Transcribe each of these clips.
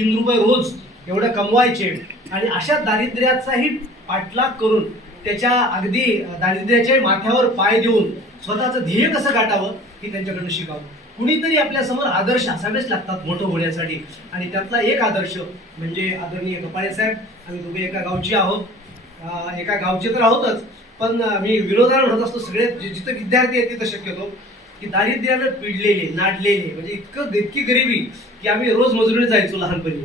₹3 रोज एवढं कमवायचे आणि अशा दारिद्र्याचाही पाठलाग करून त्याच्या अगदी दारिद्र्याच्या माथ्यावर पाय देऊन स्वतःचं ध्येय कसं गाठावं ही त्यांच्याकडून शिकावं. कुणीतरी आपल्या समोर आदर्श असावेच लागतात मोठं होण्यासाठी आणि त्यातला एक आदर्श म्हणजे आदरणीय कपाळे साहेब. आम्ही दोघे एका गावचे आहोत, एका गावचे तर आहोतच, पण मी विरोधाला म्हणत असतो सगळे जिथं विद्यार्थी आहेत तिथं शक्यतो की दारिद्र्यानं पिडलेले नाडलेले म्हणजे इतकी गरिबी की आम्ही रोज मजुरीने जायचो लहानपणी.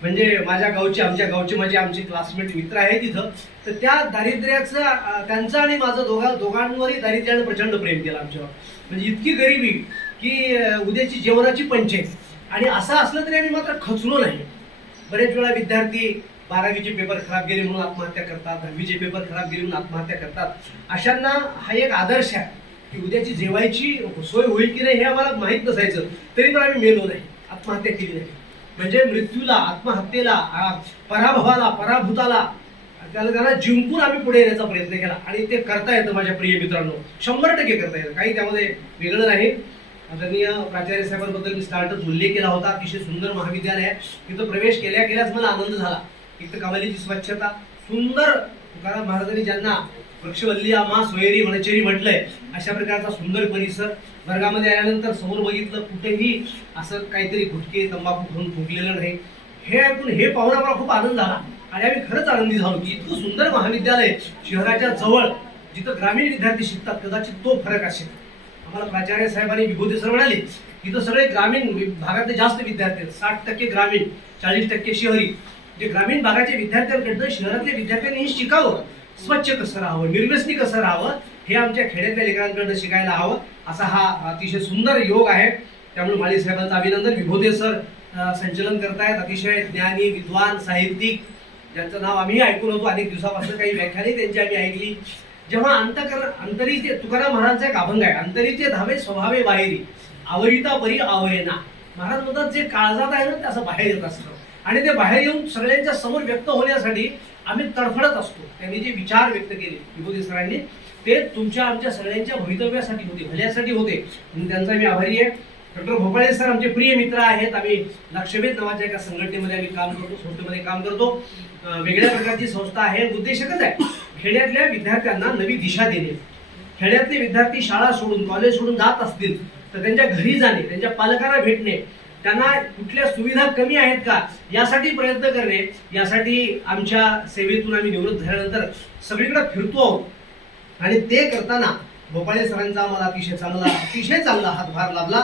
म्हणजे माझ्या गावचे आमचे क्लासमेट मित्र आहेत तिथं, तर त्या दारिद्र्याचं त्यांचं आणि माझं दोघांवरही दारिद्र्यानं प्रचंड प्रेम केलं आमच्यावर. म्हणजे इतकी गरिबी की उद्याची जेवणाची पंचायत. आणि असं असलं तरी आम्ही मात्र खचलो नाही. बरेच वेळा विद्यार्थी 12वीचे पेपर खराब गेले म्हणून आत्महत्या करतात, 10वीचे पेपर खराब गेले म्हणून आत्महत्या करतात. अशांना हा एक आदर्श आहे की उद्याची जेवायची सोय होईल की नाही हे आम्हाला माहीत नसायचं तरी पण आम्ही मेलो नाही, आत्महत्या केली नाही. म्हणजे मृत्यूला, आत्महत्येला, पराभवाला, पराभूताला त्याला जिंकून आम्ही पुढे येण्याचा प्रयत्न केला आणि ते करता येतं माझ्या प्रिय मित्रांनो, 100% करता येतं, काही त्यामध्ये वेगळं नाही. आदरणीय प्राचार्य साहेबांबद्दल मी स्टार्टच उल्लेख केला होता. अतिशय सुंदर महाविद्यालय आहे. तिथं प्रवेश केल्याच मला आनंद झाला. इथं कमालीची स्वच्छता, सुंदर तुकाराम महाराजांनी ज्यांना वृक्षवल्ली आम्हा सोयरी वनचेरी म्हटलंय अशा प्रकारचा सुंदर परिसर. वर्गामध्ये आल्यानंतर समोर बघितलं कुठेही असं काहीतरी गुटके तंबाखू खाऊन फुगलेलं नाही. हे ऐकून हे पाहून आम्हाला खूप आनंद झाला आणि आम्ही खरंच आनंदी झालो की इतकं सुंदर महाविद्यालय शहराच्या जवळ जिथं ग्रामीण विद्यार्थी शिकतात, कदाचित तो फरक असेल. आम्हाला प्राचार्य साहेबांनी विभूती सर म्हणाले तिथं सगळे ग्रामीण भागातले जास्त विद्यार्थी आहेत, 60% ग्रामीण, 40% शहरी. जे ग्रामीण भागाच्या विद्यार्थ्यांकडनं शहरातल्या विद्यार्थ्यांनी शिकावं, स्वच्छ कसं राहावं, निर्व्यसनी कसं राहावं हे आमच्या खेड्यातल्या लेकरांकडनं शिकायला हवं. असा हा अतिशय सुंदर योग आहे. त्यामुळे माळी साहेबांचं अभिनंदन. विभूते सर संचलन करतायत, अतिशय ज्ञानी, विद्वान, साहित्यिक, ज्यांचं नाव आम्ही ऐकून होतो अनेक दिवसापासून. काही व्याख्याने त्यांची आम्ही ऐकली. जेव्हा अंतरीचे तुकाराम महाराजांचा एक अभंग आहे, अंतरीचे धावे स्वभावे बाहेरी आवरिता परी आवरेना. महाराज म्हणतात जे काळजात आहे ना ते असं बाहेर येत असतं आणि ते बाहेर येऊन सगळ्यांच्या समोर व्यक्त होण्यासाठी आम्ही तडफडत असतो. त्यांनी जे विचार व्यक्त केले विभूती सरांनी ते तुमच्या आमच्या सगळ्यांच्या भवितव्यासाठी होते, भल्यासाठी होते, म्हणून त्यांचा मी आभारी आहे. डॉक्टर भोपाळे सर आमचे प्रिय मित्र आहेत. आम्ही लक्षवेध नावाच्या एका संघटनेमध्ये आम्ही काम करतो, संस्थेमध्ये काम करतो. वेगळ्या प्रकारची संस्था आहे. उद्देश एकच आहे, खेड्यातल्या विद्यार्थ्यांना नवी दिशा देणे. खेड्यातले विद्यार्थी शाळा सोडून कॉलेज सोडून जात असतील तर त्यांच्या घरी जाणे, त्यांच्या पालकांना भेटणे, त्यांना कुठल्या सुविधा कमी आहेत का यासाठी प्रयत्न करणे. यासाठी आमच्या सेवेतून आम्ही निवृत्त झाल्यानंतर सगळीकडे फिरतो आहोत आणि ते करताना भोपाळे सरांचा आम्हाला अतिशय चांगला हातभार लाभला.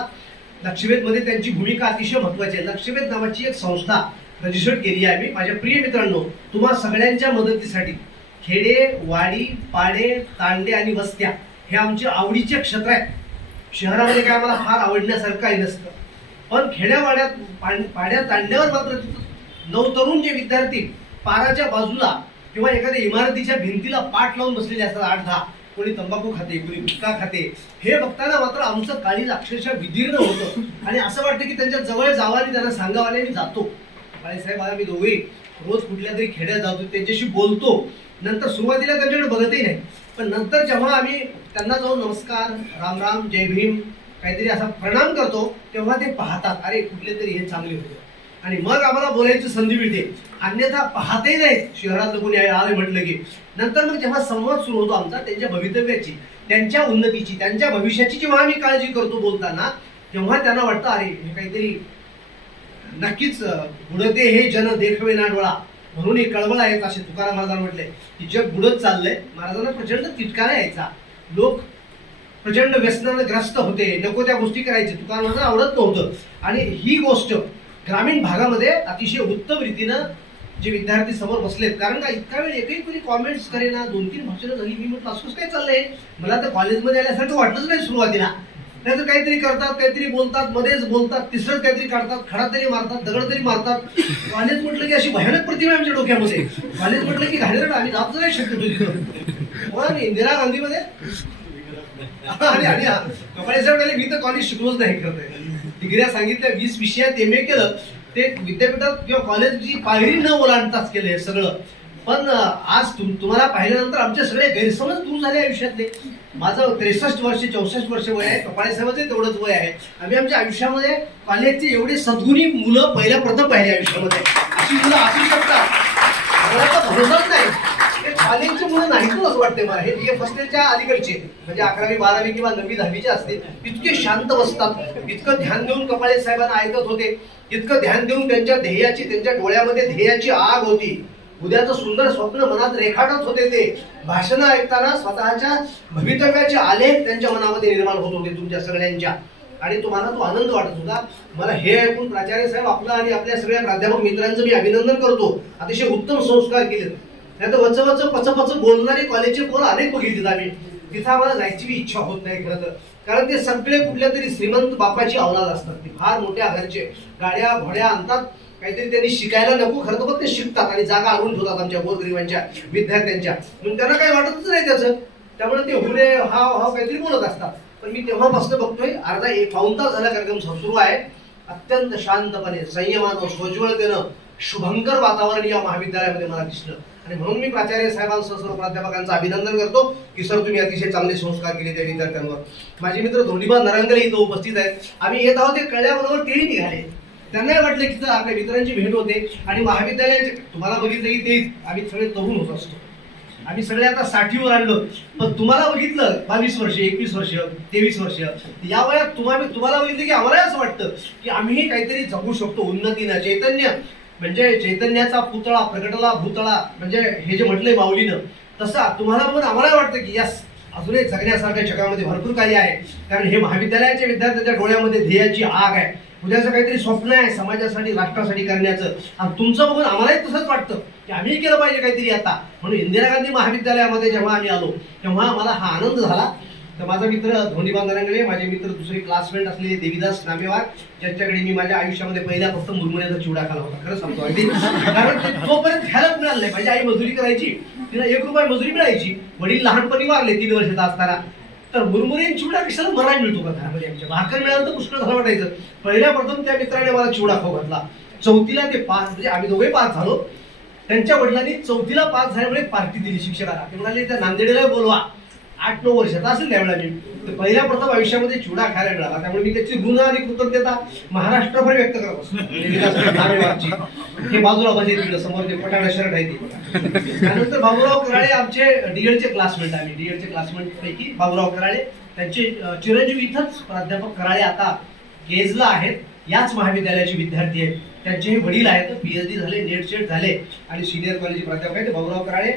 लक्षवेधमध्ये त्यांची भूमिका अतिशय महत्वाची आहे. लक्षवेध नावाची एक संस्था रजिस्टर्ड केली आहे मी. माझ्या प्रिय मित्रांनो, तुम्हा सगळ्यांच्या मदतीसाठी खेडे, वाडी, पाडे, तांडे आणि वस्त्या हे आमचे आवडीचे क्षेत्र आहेत. शहरामध्ये काय आम्हाला फार आवडण्यासारखं काही नसतं, पण खेड्यावाड्यात, पाड्या, तांड्यावर मात्र नवतरुण जे विद्यार्थी पाराच्या बाजूला किंवा एखाद्या इमारतीच्या भिंतीला पाठ लावून बसलेले असतात, 8-10, कोणी तंबाखू खाते, कोणी गुटखा खाते, हे बघताना मात्र आमचं काळीज अक्षरशः विदीर्ण होतं आणि असं वाटतं की त्यांच्या जवळ जावं आणि त्यांना सांगावं आणि जातो. बाळासाहेब आम्ही दोघे रोज कुठल्या तरी खेड्यात जातो, त्यांच्याशी बोलतो. नंतर सुरुवातीला त्यांच्याकडे बघतही नाही, पण नंतर जेव्हा आम्ही त्यांना जाऊन नमस्कार, राम राम, जय भीम काहीतरी असा प्रणाम करतो तेव्हा ते पाहतात, अरे कुठले तरी हे चांगले होते आणि मग आम्हाला बोलायची संधी मिळते. अन्यथा पाहते नाही शहरातलं कोणी आले म्हटलं की. नंतर मग जेव्हा संवाद सुरू होतो आमचा त्यांच्या भवितव्याची, त्यांच्या उन्नतीची, त्यांच्या भविष्याची जेव्हा आम्ही काळजी करतो बोलताना, तेव्हा त्यांना वाटतं अरे हे काहीतरी नक्कीच बुडते हे जन देखवे ना डोळा, म्हणून एक कळवळा येत असे तुकाराम महाराजांना म्हटले की जग बुडत चाललंय. महाराजांना प्रचंड तिटकारा यायचा, लोक प्रचंड व्यसनानं ग्रस्त होते, नको त्या गोष्टी करायचे, तुकाराम महाराजांना आवडत नव्हतं. आणि ही गोष्ट ग्रामीण भागामध्ये अतिशय उत्तम रीतीनं जे विद्यार्थी समोर बसलेत, कारण का इतका वेळ एकही कोणी कॉमेंट्स करेना, 2-3 भाषणं झाली. मी म्हटलं असंच काय चाललंय, मला तर कॉलेजमध्ये आल्यासारखं वाटलंच नाही सुरुवातीला. नाहीतर काहीतरी करतात, काहीतरी बोलतात, मध्येच बोलतात, तिसरंच काहीतरी काढतात, खडा तरी मारतात, दगड तरी मारतात. कॉलेज म्हटलं की अशी भयानक प्रतिमा आहे आमच्या डोक्यामध्ये. कॉलेज म्हटलं की घाणेरडं, आम्ही जात नाही शक्यतो तिथं. इंदिरा गांधीमध्ये आणि कपाळे साहेब मी तर कॉलेज शिकलोच नाही, करतोय डिग्र्या सांगितल्या, 20 विषयात MA केलं. ते विद्यापीठात किंवा कॉलेजची पायरी न ओलांडताच केलं हे सगळं. पण आज तुम्हाला पाहिल्यानंतर आमचे सगळे गैरसमज दूर झाले आयुष्यातले. माझं 63 वर्ष 64 वर्ष वय आहे, कपाळे साहेबांचं तेवढंच वय आहे. आम्ही आमच्या आयुष्यामध्ये कॉलेजचे एवढे सद्गुणी मुलं पहिल्या प्रथम पाहिले आयुष्यामध्ये. अशी मुलं असू शकतात, मला तर भरोसाच नाही. कॉलेजची मुलं नाहीत असं वाटते मला. हे BA फर्स्ट इयरच्या अलीकडचे म्हणजे 11वी 12वी किंवा 9वी 10वीचे असते, इतके शांत बसतात, इतकं ध्यान देऊन कपाळे साहेबांना ऐकत होते, इतकं ध्यान देऊन त्यांच्या ध्येयाची, त्यांच्या डोळ्यामध्ये ध्येयाची आग होती. उद्याचं सुंदर स्वप्न मनात रेखाटत होते. ते भाषणं ऐकताना स्वतःच्या भवितव्याचे आलेख त्यांच्या मनामध्ये निर्माण होत होते तुमच्या सगळ्यांच्या. आणि तुम्हाला तो आनंद वाटत होता. मला हे ऐकून प्राचार्य साहेब आपला आणि आपल्या सगळ्या प्राध्यापक मित्रांचं मी अभिनंदन करतो. अतिशय उत्तम संस्कार केले. नाही तर वच पच बोलणारे कॉलेजचे पोरं अनेक बघितले आम्ही. तिथं आम्हाला जायची बी इच्छा होत नाही खरं तर. कारण ते सगळे कुठल्या तरी श्रीमंत बापाची औलाद असतात. ते फार मोठ्या घरचे, गाड्या घोड्या आणतात, काहीतरी त्यांनी शिकायला नको खरं तर, पण ते शिकतात आणि जागा आणून ठेवतात आमच्या गोरगरिबांच्या विद्यार्थ्यांच्या. मग त्यांना काही वाटतच नाही त्याचं, त्यामुळे ते हुरे हाव काहीतरी बोलत असतात. पण मी तेव्हापासून बघतोय अर्धा 1 पाऊण तास झाला कार्यक्रम सुरू आहे. अत्यंत शांतपणे, संयमानं, सोज्वळतेनं शुभंकर वातावरण या महाविद्यालयामध्ये मला दिसलं. आणि म्हणून मी प्राचार्य साहेबांसह सर्व प्राध्यापकांचं अभिनंदन करतो की सर तुम्ही अतिशय चांगले संस्कार केले त्या विद्यार्थ्यांवर. माझे मित्र धोंडीबा नरंगले इथं उपस्थित आहेत. आम्ही येत आहोत ते कळल्याबरोबर तेही निघाले. त्यांनाही वाटलं की आपल्या मित्रांची भेट होते. आणि महाविद्यालयाचे तुम्हाला बघितलं की ते आम्ही सगळे तरुण होत असतो. आम्ही सगळे आता 60वर आणलो, पण तुम्हाला बघितलं 22 वर्ष 21 वर्ष 23 वर्ष या वयात तुम्हाला बघितलं की आम्हाला असं वाटतं की आम्ही काहीतरी जगू शकतो उन्नतीनं. चैतन्य म्हणजे चैतन्याचा पुतळा प्रगटला भूतळा, म्हणजे हे जे म्हटलंय माऊलीनं, तसा तुम्हाला बघून आम्हाला वाटतं की यस अजूनही जगण्यासारख्या जगामध्ये भरपूर काही आहे. कारण हे महाविद्यालयाच्या विद्यार्थ्यांच्या डोळ्यामध्ये ध्येयाची आग आहे. उद्याचं काहीतरी स्वप्न आहे समाजासाठी राष्ट्रासाठी करण्याचं. आणि तुमचं बघून आम्हालाही तसंच वाटतं की आम्ही केलं पाहिजे काहीतरी आता. म्हणून इंदिरा गांधी महाविद्यालयामध्ये जेव्हा आम्ही आलो तेव्हा आम्हाला हा आनंद झाला. तर माझा मित्र धोंडीबा नरंगले, माझे मित्र दुसरे क्लासमेट असलेले देवीदास नामेवार, ज्यांच्याकडे मी माझ्या आयुष्यामध्ये पहिल्या फक्त मुरमुऱ्याचा चिवडा खाला होता. खरं सांगतो अगदी. कारण ते तोपर्यंत खायलाच मिळालं नाही. माझी आई मजुरी करायची, तिला 1 रुपया मजुरी मिळायची. वडील लहानपणी वारले 3 वर्षाचा असताना. तर मुरमुरे चिवडा कशाला मरायला मिळतो का घरामध्ये आमच्या. भाकर मिळालं तर पुष्कळ झालं वाटायचं. पहिल्या प्रथम त्या मित्राने मला चिवडा खाऊ घातला. 4थीला ते पास, म्हणजे आम्ही दोघे पास झालो. त्यांच्या वडिलांनी 4थीला पास झाल्यामुळे पार्टी दिली शिक्षकाला. ते म्हणाले त्या नांदेडला बोलवा. 8-9 वर्षाचा असेल त्यावेळेला मी. तर पहिल्या प्रथम आयुष्यामध्ये चिवडा खायला मिळाला. त्यामुळे मी त्याची ऋण आणि कृतज्ञता महाराष्ट्रभर व्यक्त करत असतो. हे बाजूला म्हणजे तिकडे समोर ते पटाडा शर्ट आहे ते. त्यानंतर बाबूराव कराळे आमचे डीएडचे क्लासमेट. आम्ही डीएडचे क्लासमेट पैकी बाबूराव कराळे, त्यांचे चिरंजीव इथंच प्राध्यापक कराळे आता केजला आहेत, याच महाविद्यालयाचे विद्यार्थी आहेत. त्यांचे वडील आहेत, PhD झाले, नेट सेट झाले आणि सिनियर कॉलेज प्राध्यापक आहेत बाबूराव कराळे.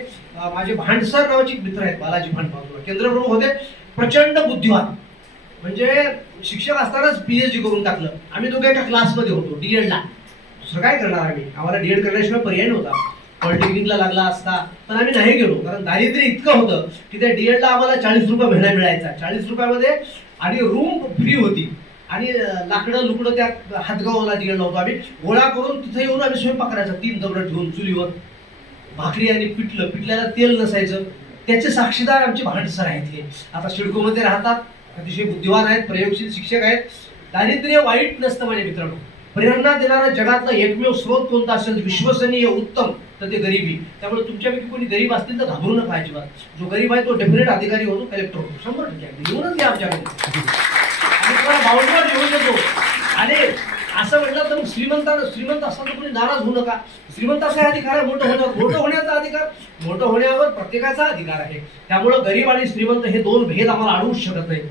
माझे भांडसर नावाचे मित्र आहेत, बालाजी भांडसर, केंद्रप्रमुख होते, प्रचंड बुद्धिवान. म्हणजे शिक्षक असतानाच PhD करून टाकलं. आम्ही दोघे एका क्लासमध्ये होतो डीएडला. दुसरं काय करणार आम्ही, आम्हाला डीएड करण्याशिवाय पर्याय नव्हता. पॉलिटेक्निकला लागला असता पण आम्ही नाही गेलो, कारण दारिद्र्य इतकं होतं की त्या डीएडला आम्हाला 40 रुपये महिना मिळायचा. 40 रुपयामध्ये आणि रूम फ्री होती आणि लाकडं लुकडं त्या हातगावला डीएडला होतो आम्ही. गोळा करून तिथे येऊन आम्ही स्वयंपाक करायचा 3 दगड ठेवून चुलीवर. भाकरी आणि पिठल्याला तेल नसायचं. त्याचे साक्षीदार आमचे भांडसर आहेत. हे आता सिडकोमध्ये राहतात, अतिशय बुद्धिवान आहेत, प्रयोगशील शिक्षक आहेत. दारिद्र्य वाईट नसतं माझ्या मित्रांनो. प्रेरणा देणारा जगातला एकमेव स्रोत कोणता असेल विश्वसनीय उत्तम तर ते गरिबी. त्यामुळे तुमच्यापैकी कोणी गरीब असतील तर घाबरू नका अजिबात. जो गरीब आहे तो डेफिनेट अधिकारी होतो, कलेक्टर होतो, 100% येऊनच घ्या आमच्याकडे. आणि तुम्हाला बाउंडवर येऊन येतो. आणि असं म्हटलं तर श्रीमंत असताना कोणी नाराज होऊ नका. श्रीमंताचा अधिकार आहे मोठं होण्याचा अधिकार, मोठं होण्यावर प्रत्येकाचा अधिकार आहे. त्यामुळं गरीब आणि श्रीमंत हे 2 भेद आम्हाला अडवूच शकत नाही.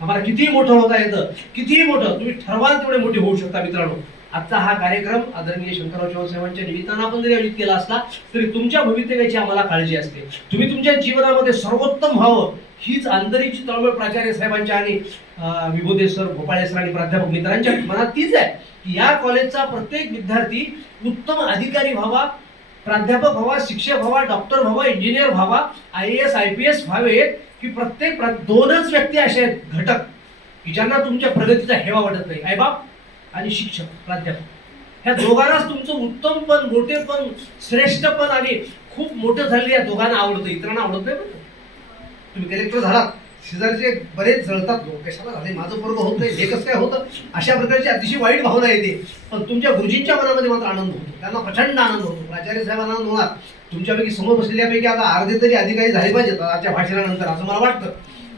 आम्हाला कितीही मोठं होता येतं, कितीही मोठं तुम्ही ठरवाल तेवढे मोठे होऊ शकता. मित्रांनो, आजचा हा कार्यक्रम आदरणीय शंकरराव चव्हाण साहेबांच्या निमित्तानं आपण जरी आयोजित केला असला तरी तुमच्या भवितव्याची आम्हाला काळजी असते. तुम्ही तुमच्या जीवनामध्ये सर्वोत्तम व्हावं हीच आंतरिक तळमळ प्राचार्य साहेबांच्या आणि विभूते सर, भोपाळे सर आणि प्राध्यापक मित्रांच्या मनात तीच आहे की या कॉलेजचा प्रत्येक विद्यार्थी उत्तम अधिकारी व्हावा, प्राध्यापक व्हावा, शिक्षक व्हावा, डॉक्टर व्हावा, इंजिनियर व्हावा, IAS IPS व्हावे. की प्रत्येक 2च व्यक्ती असे आहेत घटक की ज्यांना तुमच्या प्रगतीचा हेवा वाटत नाही. आईबाप आणि शिक्षक प्राध्यापक, ह्या दोघांनाच तुमचं उत्तमपण, मोठेपण, श्रेष्ठपण आणि खूप मोठं झालेलं या दोघांना आवडतं, इतरांना आवडत नाही. तुम्ही कलेक्टर झालात, शेजारचे बरेच जळतात लोक, कशाला झाले माझं पोरगं होत नाही, हे कसं काय होतं, अशा प्रकारची अतिशय वाईट भावना येते. पण तुमच्या गुरुजींच्या मनामध्ये मात्र आनंद होतो, त्यांना प्रचंड आनंद होतो. प्राचार्य साहेबांना आनंद होणार. तुमच्यापैकी समोर बसलेल्यापैकी आता अर्धे तरी अधिकारी झाले पाहिजेत आजच्या भाषणानंतर, असं मला वाटतं.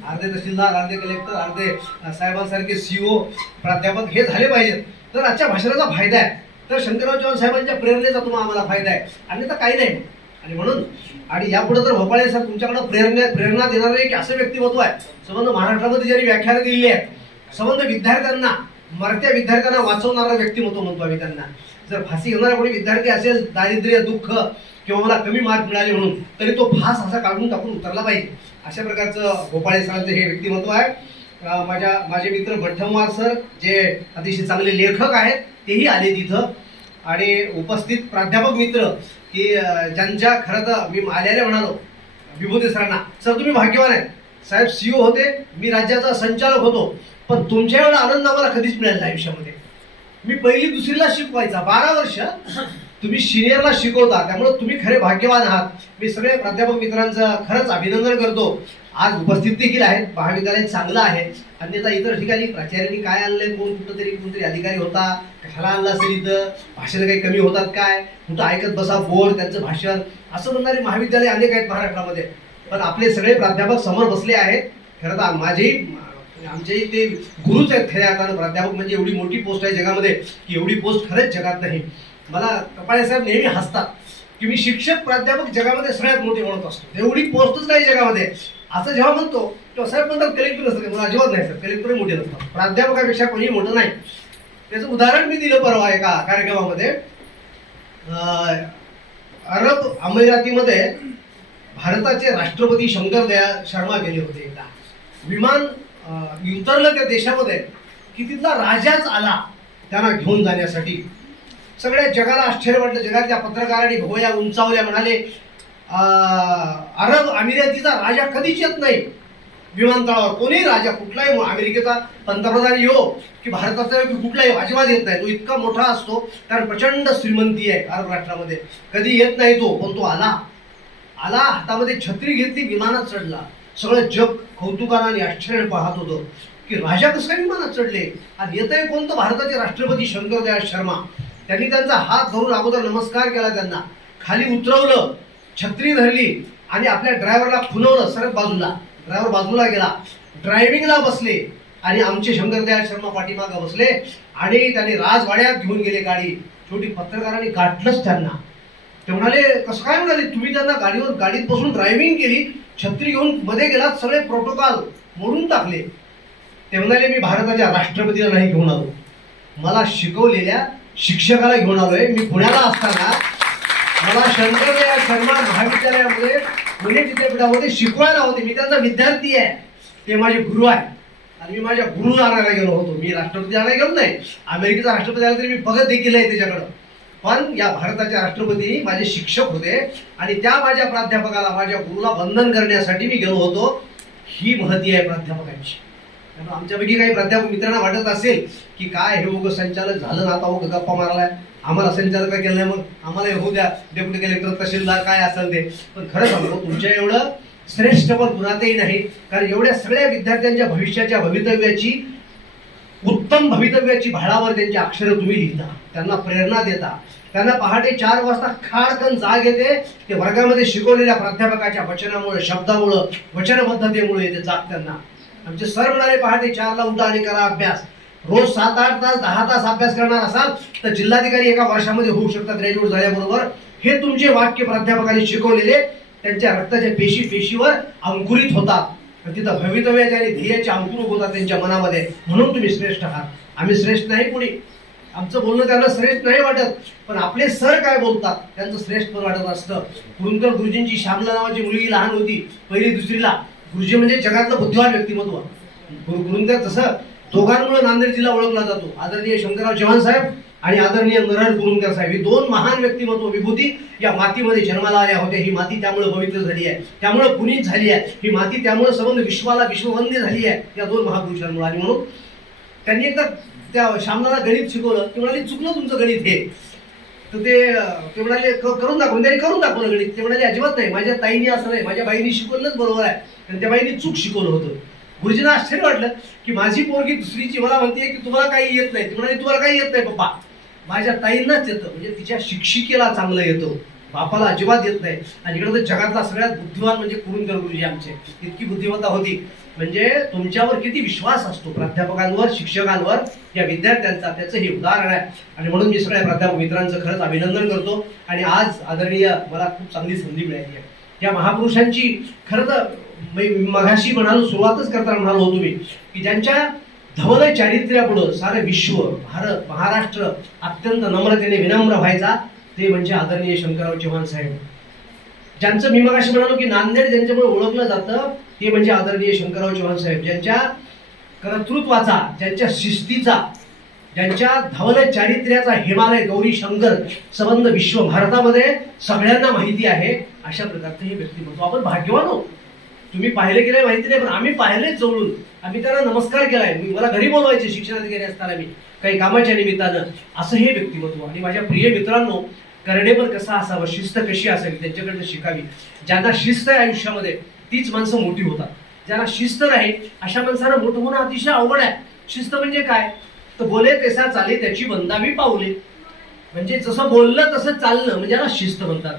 अर्धे तहसीलदार, अर्धे कलेक्टर, अर्धे साहेबांसारखे CEO, प्राध्यापक हे झाले पाहिजेत. तर आजच्या भाषणाचा फायदा आहे, तर शंकरराव चव्हाण साहेबांच्या प्रेरणेचा तुम्हाला आम्हाला फायदा आहे, अन्यथा काही नाही. आणि म्हणून आणि यापुढे तर भोपाळे सर तुमच्याकडे प्रेरणा देणारे एक असं व्यक्तिमत्व आहे. संबंध महाराष्ट्रामध्ये ज्यांनी व्याख्यानं दिलेली आहेत, संबंध विद्यार्थ्यांना, मरत्या विद्यार्थ्यांना वाचवणारा व्यक्तिमत्व म्हणतो आम्ही त्यांना. जर फाशी घेणारा कोणी विद्यार्थी असेल, दारिद्र्य, दुःख किंवा मला कमी मार्क मिळाले म्हणून, तरी तो फास असा काढून टाकून उतरला पाहिजे. अशा प्रकारचं भोपाळे सरांचं हे व्यक्तिमत्व आहे. माझे मित्र भट्टमवार सर जे अतिशय चांगले लेखक आहेत, तेही आले तिथं. आणि उपस्थित प्राध्यापक मित्र की ज्यांच्या खरं तर मी आल्याने म्हणालो विभूती सरांना, सर तुम्ही भाग्यवान आहेत. साहेब CEO होते, मी राज्याचा संचालक होतो, पण तुमच्या एवढा आनंद आम्हाला कधीच मिळाला आयुष्यामध्ये. मी पहिली दुसरीला शिकवायचा, 12 वर्ष तुम्ही सिनियरला शिकवता, त्यामुळे तुम्ही खरे भाग्यवान आहात. मी सगळे प्राध्यापक मित्रांचं खरंच अभिनंदन करतो. आज उपस्थित देखील आहेत, महाविद्यालय चांगलं आहे. अन्यथा इतर ठिकाणी प्राचार्यांनी काय आणलंय, कोणतरी अधिकारी होता, कशाला आणला असेल, इथं भाषण काही कमी होतात काय, कुठं ऐकत बसा बोर त्यांचं भाषण, असं म्हणणारे महाविद्यालय अनेक आहेत महाराष्ट्रामध्ये. पण आपले सगळे प्राध्यापक समोर बसले आहेत. खरं तर आमचेही ते गुरुच आहेत खऱ्या अर्थानं. प्राध्यापक म्हणजे एवढी मोठी पोस्ट आहे जगामध्ये की एवढी पोस्ट खरंच जगात नाही. मला कपाळे साहेब नेहमी हसतात की मी शिक्षक प्राध्यापक जगामध्ये सगळ्यात मोठे म्हणत असतो, एवढी पोस्टच नाही जगामध्ये. असं जेव्हा म्हणतो तेव्हा साहेब म्हणतात कलेक्टर असतं, मला अजिबात नाही सर, कलेक्टरही मोठे नसतात, प्राध्यापकापेक्षा कोणी मोठं नाही. त्याचं उदाहरण मी दिलं परवा एका कार्यक्रमामध्ये. अरब अमिरातीमध्ये भारताचे राष्ट्रपती शंकर दयाळ शर्मा गेले होते. एकदा विमान उतरलं त्या देशामध्ये की तिथला राजाच आला त्यांना घेऊन जाण्यासाठी. सगळ्या जगाला आश्चर्य वाटलं. जगातल्या पत्रकारांनी भोवया उंचावल्या, म्हणाले अरब अमिरातीचा राजा कधीच येत नाही विमानतळावर. कोणीही राजा, कुठलाही अमेरिकेचा पंतप्रधान येऊ की भारताचा कुठलाही अजिबात येत नाही. तो इतका मोठा असतो कारण प्रचंड श्रीमंती आहे अरब राष्ट्रामध्ये. कधी येत नाही तो, पण तो आला. हातामध्ये छत्री घेतली, विमानात चढला. सगळं जग कौतुकाने आणि आश्चर्याने पाहत होतं की राजा कसं काय विमानात चढले. आणि येतंय कोणतं, भारताचे राष्ट्रपती शंकर दयाळ शर्मा. त्यांनी त्यांचा हात धरून अगोदर नमस्कार केला, त्यांना खाली उतरवलं, छत्री धरली आणि आपल्या ड्रायव्हरला खुणवलं सरळ बाजूला. ड्रायव्हर बाजूला गेला, ड्रायव्हिंगला बसले आणि आमचे शंकर दयाळ शर्मा पाठीमागं बसले आणि त्यांनी राजवाड्यात घेऊन गेले गाडी. शेवटी पत्रकारांनी गाठलंच त्यांना. ते म्हणाले कसं काय, म्हणाले तुम्ही त्यांना गाडीत बसून ड्रायव्हिंग केली, छत्री घेऊन मध्ये गेलात, सगळे प्रोटोकॉल मोडून टाकले. ते म्हणाले मी भारताच्या राष्ट्रपतीला नाही घेऊन आलो, मला शिकवलेल्या शिक्षकाला घेऊन आलोय. मी पुण्याला असताना मला शंकर दयाळ शर्मा महाविद्यालयामध्ये पुणे विद्यापीठामध्ये शिकवायला होते. मी त्यांचा विद्यार्थी आहे, ते माझे गुरु आहे आणि मी माझ्या गुरुला आणायला गेलो होतो. मी राष्ट्रपती आणायला गेलो नाही, अमेरिकेचा राष्ट्रपती आला तरी मी बघत देखील आहे त्याच्याकडं. पण या भारताच्या राष्ट्रपती माझे शिक्षक होते आणि त्या माझ्या प्राध्यापकाला, माझ्या गुरुला वंदन करण्यासाठी मी गेलो होतो. ही महती आहे प्राध्यापकांची. आमच्यापैकी काही प्राध्यापक मित्रांना वाटत असेल की काय हे उगं संचालक झालं ना, आता उगं गप्पा मारलाय, आम्हाला संचालक काय केलं नाही, मग आम्हाला होऊ द्या डेप्युटी कलेक्टर, तहसीलदार काय असेल ते. पण खरं सांगतो तुमच्या एवढं श्रेष्ठ पण कुणातही नाही. कारण एवढ्या सगळ्या विद्यार्थ्यांच्या भविष्याच्या भवितव्याची, उत्तम भवितव्याची भाळावर त्यांची अक्षरं तुम्ही लिहिता, त्यांना प्रेरणा देता. त्यांना पहाटे 4 वाजता खाडकन जाग येते. ते वर्गामध्ये शिकवलेल्या प्राध्यापकाच्या वचनामुळे, शब्दामुळं, वचनबद्धतेमुळे येते जाग त्यांना. आमचे सर म्हणाले पहाटे 4ला उठा आणि करा अभ्यास. रोज 7-8 तास 10 तास अभ्यास करणार असाल तर जिल्हाधिकारी एका वर्षामध्ये होऊ शकतात ग्रॅज्युएट झाल्याबरोबर. हे तुमचे वाक्य प्राध्यापकांनी शिकवलेले त्यांच्या रक्ताच्या पेशीवर अंकुरित होतात. तिथं भवितव्याचे आणि ध्येयाचे अंकुर होतात त्यांच्या मनामध्ये. म्हणून तुम्ही श्रेष्ठ आहात. आम्ही श्रेष्ठ नाही, कोणी आमचं बोलणं त्यांना श्रेष्ठ नाही वाटत, पण आपले सर काय बोलतात त्यांचं श्रेष्ठ पण वाटत असतं. कुरुंकर गुरुजींची श्यामला नावाची मुलगी लहान होती, 1ली-2रीला. गुरुजी म्हणजे जगातलं बुद्धिवान व्यक्तिमत्व. कुरुंकर तसं दोघांमुळे नांदेड जिल्हा ओळखला जातो. आदरणीय शंकरराव चव्हाण साहेब आणि आदरणीय नरहर कुरुंकर साहेब, ही 2 महान व्यक्तिमत्व, विभूती या मातीमध्ये जन्माला आल्या होत्या. ही माती त्यामुळे पवित्र झाली आहे, त्यामुळे पुनीत झाली आहे. ही माती त्यामुळे संबंध विश्वाला विश्ववंद्य झाली आहे या 2 महापुरुषांमुळे. आणि म्हणून त्यांनी एकदा त्या श्यामलाला गणित शिकवलं. ते म्हणाले चुकलं तुमचं गणित हे. तर ते म्हणाले करून दाखवून, त्यांनी करून दाखवलं गणित. ते म्हणाले अजिबात नाही, माझ्या ताईने असं नाही, माझ्या बाईने शिकवलंच बरोबर आहे. आणि त्या बाईने चूक शिकवलं होतं. गुरुजींना आश्चर्य वाटलं की माझी पोरगी दुसरीची मला म्हणते की तुम्हाला काही येत नाही. ती म्हणाली तुम्हाला काही येत नाही पप्पा. माझ्या ताईंनाच येतं, म्हणजे तिच्या शिक्षिकेला चांगलं येतं, बापाला अजिबात येत नाही. आणि इकडे तर जगातला सगळ्यात बुद्धिमान म्हणजे कुरुंदकर गुरुजी आमचे, इतकी बुद्धिमत्ता होती. म्हणजे तुमच्यावर किती विश्वास असतो प्राध्यापकांवर, शिक्षकांवर, या विद्यार्थ्यांचा, त्याचं हे उदाहरण आहे. आणि म्हणून मी सगळ्या प्राध्यापक मित्रांचं खरंच अभिनंदन करतो. आणि आज आदरणीय मला खूप चांगली संधी मिळाली आहे. या महापुरुषांची खरं तर मघाशी म्हणालो, सुरुवातच करताना म्हणालो होतो मी की ज्यांच्या धवल चारित्र्यापुढं सारं विश्व, भारत, महाराष्ट्र अत्यंत नम्रतेने विनम्र व्हायचा, ते म्हणजे आदरणीय शंकरराव चव्हाण साहेब. ज्यांचं मी मगाशी म्हणालो की नांदेड ज्यांच्यामुळे ओळखलं जातं ते म्हणजे आदरणीय शंकरराव चव्हाण साहेब. ज्यांच्या कर्तृत्वाचा, ज्यांच्या शिस्तीचा, ज्यांच्या धवल चारित्र्याचा हिमालय, गौरी शंकर संबंध विश्व भारतामध्ये सगळ्यांना माहिती आहे. अशा प्रकारचं हे व्यक्तिमत्व. आपण भाग्यवान आहोत. तुम्ही पाहिले की नाही माहिती नाही, पण आम्ही पाहिलेच जवळून. आम्ही त्यांना नमस्कार केलाय. मला घरी बोलवायचे शिक्षणाधिकारी असताना मी काही कामाच्या निमित्तानं. असं हे व्यक्तिमत्व. आणि माझ्या प्रिय मित्रांनो, करडेपर कसा असावं, शिस्त कशी असावी, त्यांच्याकडनं शिकावी. ज्यांना शिस्त आहे आयुष्यामध्ये तीच माणसं मोठी होतात. ज्यांना शिस्त नाही अशा माणसाला मोठं होणं अतिशय अवघड आहे. शिस्त म्हणजे काय तर बोले तसा चाले त्याची बंदावी पावले. म्हणजे जसं बोललं तसं चालणं म्हणजे याला शिस्त म्हणतात.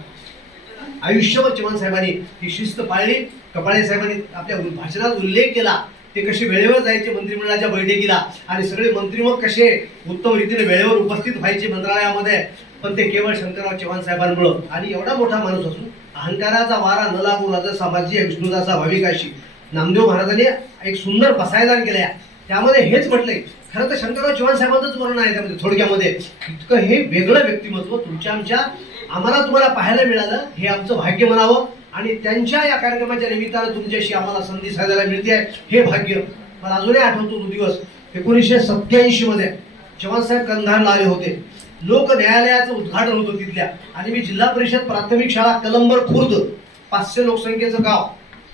आयुष्यभर चव्हाण साहेबांनी ही शिस्त पाळली. कपाळे साहेबांनी आपल्या भाषणात उल्लेख केला ते कसे वेळेवर जायचे मंत्रिमंडळाच्या बैठकीला, आणि सगळे मंत्री मग कसे उत्तम रीतीने वेळेवर उपस्थित व्हायचे मंत्रालयामध्ये. पण ते केवळ शंकरराव चव्हाण साहेबांमुळं. आणि एवढा मोठा माणूस असून अहंकाराचा वारा न लागू राजसामाजी विष्णुदासा भाविकाशी नामदेव महाराजांनी एक सुंदर पसायदान केलंय. त्यामध्ये हेच म्हटलंय. खरं तर शंकरराव चव्हाण साहेबांचंच वर्णन आहे त्यामध्ये थोडक्यामध्ये. इतकं हे वेगळं व्यक्तिमत्व तुमच्या आम्हाला तुम्हाला पाहायला मिळालं, हे आमचं भाग्य म्हणावं. आणि त्यांच्या या कार्यक्रमाच्या निमित्तानं तुमच्याशी आम्हाला संधी साधायला मिळते आहे, हे भाग्य. मला अजूनही आठवतो तो दिवस 1987 मध्ये चव्हाण साहेब कंधारला आले होते. लोक न्यायालयाचं उद्घाटन होतं तिथल्या. आणि मी जिल्हा परिषद प्राथमिक शाळा कलंबर खुर्द, 500 लोकसंख्येचं गाव,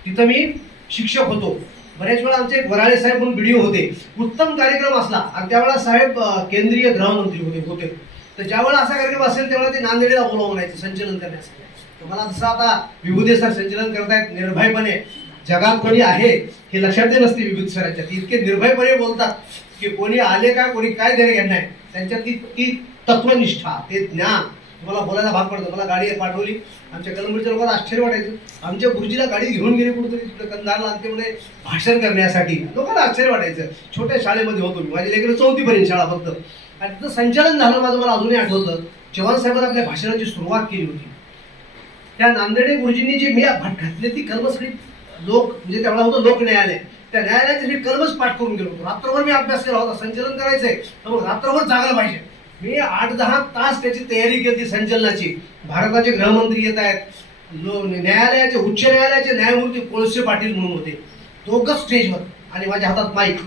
तिथं मी शिक्षक होतो. बऱ्याच वेळा आमचे वराळे साहेब म्हणून व्हिडिओ होते. उत्तम कार्यक्रम असला आणि त्यावेळेला साहेब केंद्रीय गृहमंत्री होते. तर ज्यावेळेला असा कार्यक्रम असेल त्यावेळेला ते नांदेडला बोलावून म्हणायचे संचलन करण्यासाठी. मला जसं आता विभूदे सर संचलन करतायत निर्भयपणे, जगात कोणी आहे हे लक्षात नसते विभूत सरांच्या. इतके निर्भयपणे बोलतात की कोणी आले का, कोणी काय देणे घेणं नाही. त्यांच्यात ती तत्वनिष्ठा, ते ज्ञान तुम्हाला बोलायला भाग पडतं. मला गाडी पाठवली. आमच्या कलंबरच्या लोकांना आश्चर्य वाटायचं. आमच्या गुरुजीला गाडी घेऊन गेले कुठेतरी कंधारला आणि ते म्हणे भाषण करण्यासाठी. लोकांना आश्चर्य वाटायचं. छोट्या शाळेमध्ये होतो मी, माझी लेकरं 4थी पर्यंत शाळा फक्त. आणि तिथं संचलन झालं माझं, मला अजूनही आठवतं. चव्हाण साहेबांनी आपल्या भाषणाची सुरुवात केली होती. त्या नांदेडे गुरुजींनी जी मी घातली ती कलमच लोक, म्हणजे त्यावेळेला होतं लोक न्यायालय, त्या न्यायालयाचे मी कलमच पाठ करून गेलो होतो. रात्रभर मी अभ्यास केला होता. संचलन करायचंय तर मग रात्रभर जागलं पाहिजे. मी 8-10 तास त्याची तयारी केली संचलनाची. भारताचे गृहमंत्री येत आहेत, न्यायालयाचे, उच्च न्यायालयाचे न्यायमूर्ती कोळसे पाटील म्हणून होते, दोघं स्टेजवर, आणि माझ्या हातात माईक.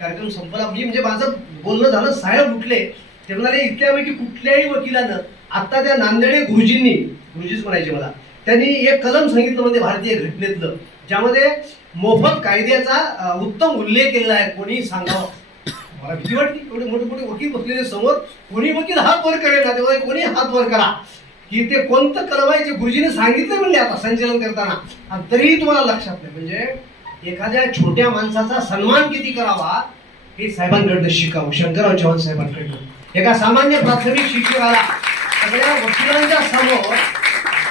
कार्यक्रम संपला. मी म्हणजे माझं बोलणं झालं. साहेब उठले. ते म्हणाले इतक्यापैकी कुठल्याही वकिलानं आता त्या नांदेडे गुरुजींनी, गुरुजीच म्हणायचे मला, त्यांनी एक कलम सांगितलं म्हणजे भारतीय घटनेतलं, ज्यामध्ये मोफत कायद्याचा उत्तम उल्लेख केलेला आहे. कोणी सांगावं. मला भीती वाटली. एवढे मोठे मोठे वकील बसलेले समोर. कोणी वकील हात वर करेल ना, तेव्हा कोणी हात वर करा की ते कोणतं कलम आहे जे गुरुजीने सांगितलं म्हणजे आता संचलन करताना, आणि तरीही तुम्हाला लक्षात नाही. म्हणजे एखाद्या छोट्या माणसाचा सन्मान किती करावा हे साहेबांकडनं शिकावं, शंकरराव चव्हाण साहेबांकडनं. एका सामान्य प्राथमिक शिक्षकाला सगळ्या वकिलांच्या समोर,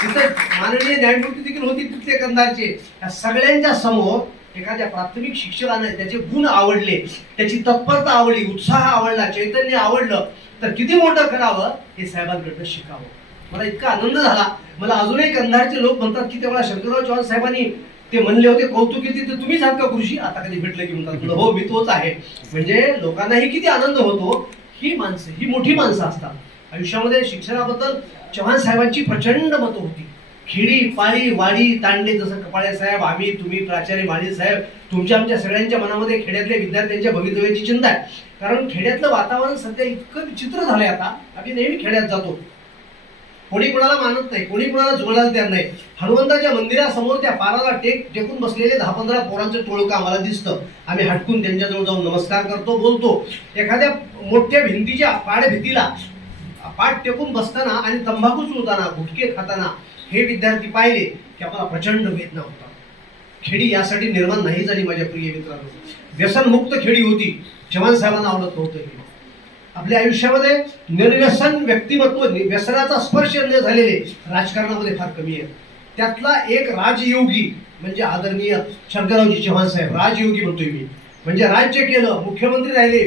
तिथं माननीय न्यायमूर्ती देखील होती तिथले कंधारचे, या सगळ्यांच्या समोर एखाद्या प्राथमिक शिक्षकाने त्याचे गुण आवडले, त्याची तत्परता आवडली, उत्साह आवडला, चैतन्य आवडलं, तर किती मोठं करावं हे साहेबांकडनं शिकावं. मला इतका आनंद झाला. मला अजूनही कंधारचे लोक म्हणतात की तेव्हा शंकरराव चव्हाण साहेबांनी ते म्हणले होते कौतुक किती, तर तुम्हीच आहात का गुरुजी, आता कधी भेटलं की म्हणतात हो मी तोच आहे. म्हणजे लोकांनाही किती आनंद होतो. ही माणसं, ही मोठी माणसं असतात. आयुष्यामध्ये शिक्षणाबद्दल चव्हाण साहेबांची प्रचंड मतं होती. खेडी, पाळी, वाडी, तांडे, जसं कपाळे साहेब, आम्ही, तुम्ही, प्राचार्य माळी साहेब, तुमच्या आमच्या सगळ्यांच्या मनामध्ये खेड्यातल्या विद्यार्थ्यांच्या भवितव्याची चिंता आहे. कारण खेड्यातलं वातावरण सध्या इतकं विचित्र झालंय. आता आम्ही नेहमी खेड्यात जातो. कोणी कोणाला मानत नाही, कोणी कोणाला जोडायला तयार नाही. हनुमंताच्या मंदिरासमोर त्या पाराला टेकून बसलेले 10-15 पोरांचं टोळकं आम्हाला दिसतं. आम्ही हटकून त्यांच्याजवळ जाऊन नमस्कार करतो, बोलतो. एखाद्या मोठ्या भिंतीच्या पाडभिंतीला पाठ टेकून बसताना आणि तंबाखू चुळताना, गुटखे खाताना हे विद्यार्थी पाहिले की आम्हाला प्रचंड वेदना होतात. खेडी यासाठी निर्माण नाही झाली माझ्या प्रिय मित्रांनो. व्यसनमुक्त खेडी होती, चव्हाण साहेबांना आवडत नव्हतं. आपल्या आयुष्यामध्ये निर्व्यसन व्यक्तिमत्व, व्यसनाचा स्पर्श न झालेले राजकारणामध्ये फार कमी आहे. त्यातला एक राजयोगी म्हणजे आदरणीय शंकररावजी चव्हाण साहेब. राजयोगी म्हणतोय मी, म्हणजे राज्य केलं, मुख्यमंत्री राहिले,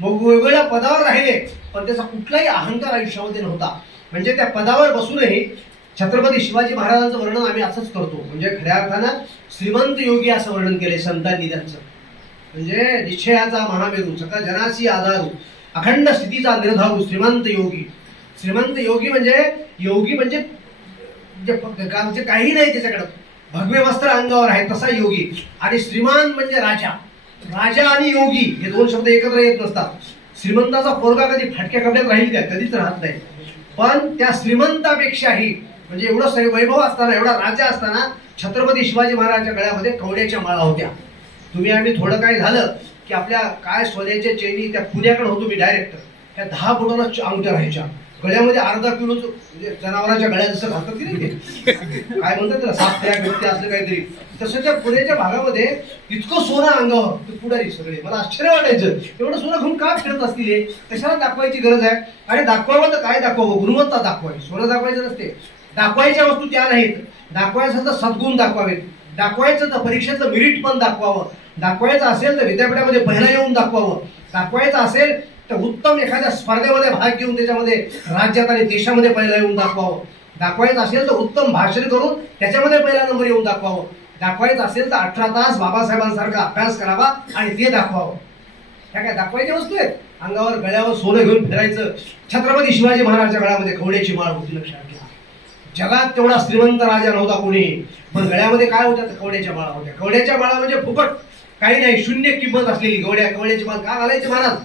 मग वेगवेगळ्या पदावर राहिले, पण त्याचा कुठलाही अहंकार आयुष्यामध्ये नव्हता. म्हणजे त्या पदावर बसूनही छत्रपती शिवाजी महाराजांचं वर्णन आम्ही असंच करतो, म्हणजे खऱ्या अर्थानं श्रीमंत योगी असं वर्णन केले संतांनी त्यांचं. म्हणजे निश्चयाचा महामेरू, सकल जनासी आधारू, अखंड स्थितीचा निर्धारू श्रीमंत योगी. श्रीमंत योगी म्हणजे काही नाही त्याच्याकडं, भगवे वस्त्र अंगावर आहे तसा योगी. आणि श्रीमान म्हणजे राजा. राजा आणि योगी हे दोन शब्द एकत्र येत नसतात. श्रीमंताचा पोरगा कधी फाटक्या कपड्यात राहील काय? कधीच राहत नाही. पण त्या श्रीमंतापेक्षाही म्हणजे एवढं वैभव असताना, एवढा राजा असताना छत्रपती शिवाजी महाराजांच्या गळ्यामध्ये कवड्याच्या माळा होत्या. तुम्ही आम्ही थोडं काय झालं की आपल्या काय सोन्याच्या चेनी, त्या पुण्याकडे होतो मी डायरेक्ट, त्या 10 बोटाला अंगठ्या राहायच्या गळ्यामध्ये, अर्धा किलो म्हणजे जनावरांच्या गळ्यात जसं घालतात की नाही ते काय म्हणतात त्याला, सापट्या बिपट्या असलं काहीतरी, तसं त्या पुण्याच्या भागामध्ये इतकं सोनं अंगावर, ते पुढारी सगळे. मला आश्चर्य वाटायचं एवढं सोनं घेऊन का फिरत असतील, कशाला दाखवायची गरज आहे? आणि दाखवावं तर काय दाखवावं? गुणवत्ता दाखवावी. सोनं दाखवायचं नसते, दाखवायच्या वस्तू त्या नाहीत. दाखवायचं तर सद्गुण दाखवावेत, दाखवायचं तर परीक्षेचं मेरिट पण दाखवावं, दाखवायचं असेल तर विद्यापीठामध्ये पहिला येऊन दाखवावं, दाखवायचं असेल तर उत्तम एखाद्या स्पर्धेमध्ये भाग घेऊन त्याच्यामध्ये राज्यात आणि देशामध्ये पहिला येऊन दाखवावं, दाखवायचं असेल तर उत्तम भाषण करून त्याच्यामध्ये पहिला नंबर येऊन दाखवावं, दाखवायचं असेल तर 18 तास बाबासाहेबांसारखा अभ्यास करावा आणि ते दाखवावं. ह्या काय दाखवायच्या वस्तू आहेत? अंगावर गळ्यावर सोनं घेऊन फिरायचं. छत्रपती शिवाजी महाराजांच्या गळ्यामध्ये कवड्याची माळ होती, लक्षात घ्या. जगात तेवढा श्रीमंत राजा नव्हता कोणी, पण गळ्यामध्ये काय होत्या? कवड्याच्या माळा होत्या. कवड्याच्या माळा म्हणजे फुकट, काही नाही, शून्य किंमत असलेली कवड्याची माळ का घालायची महाराज?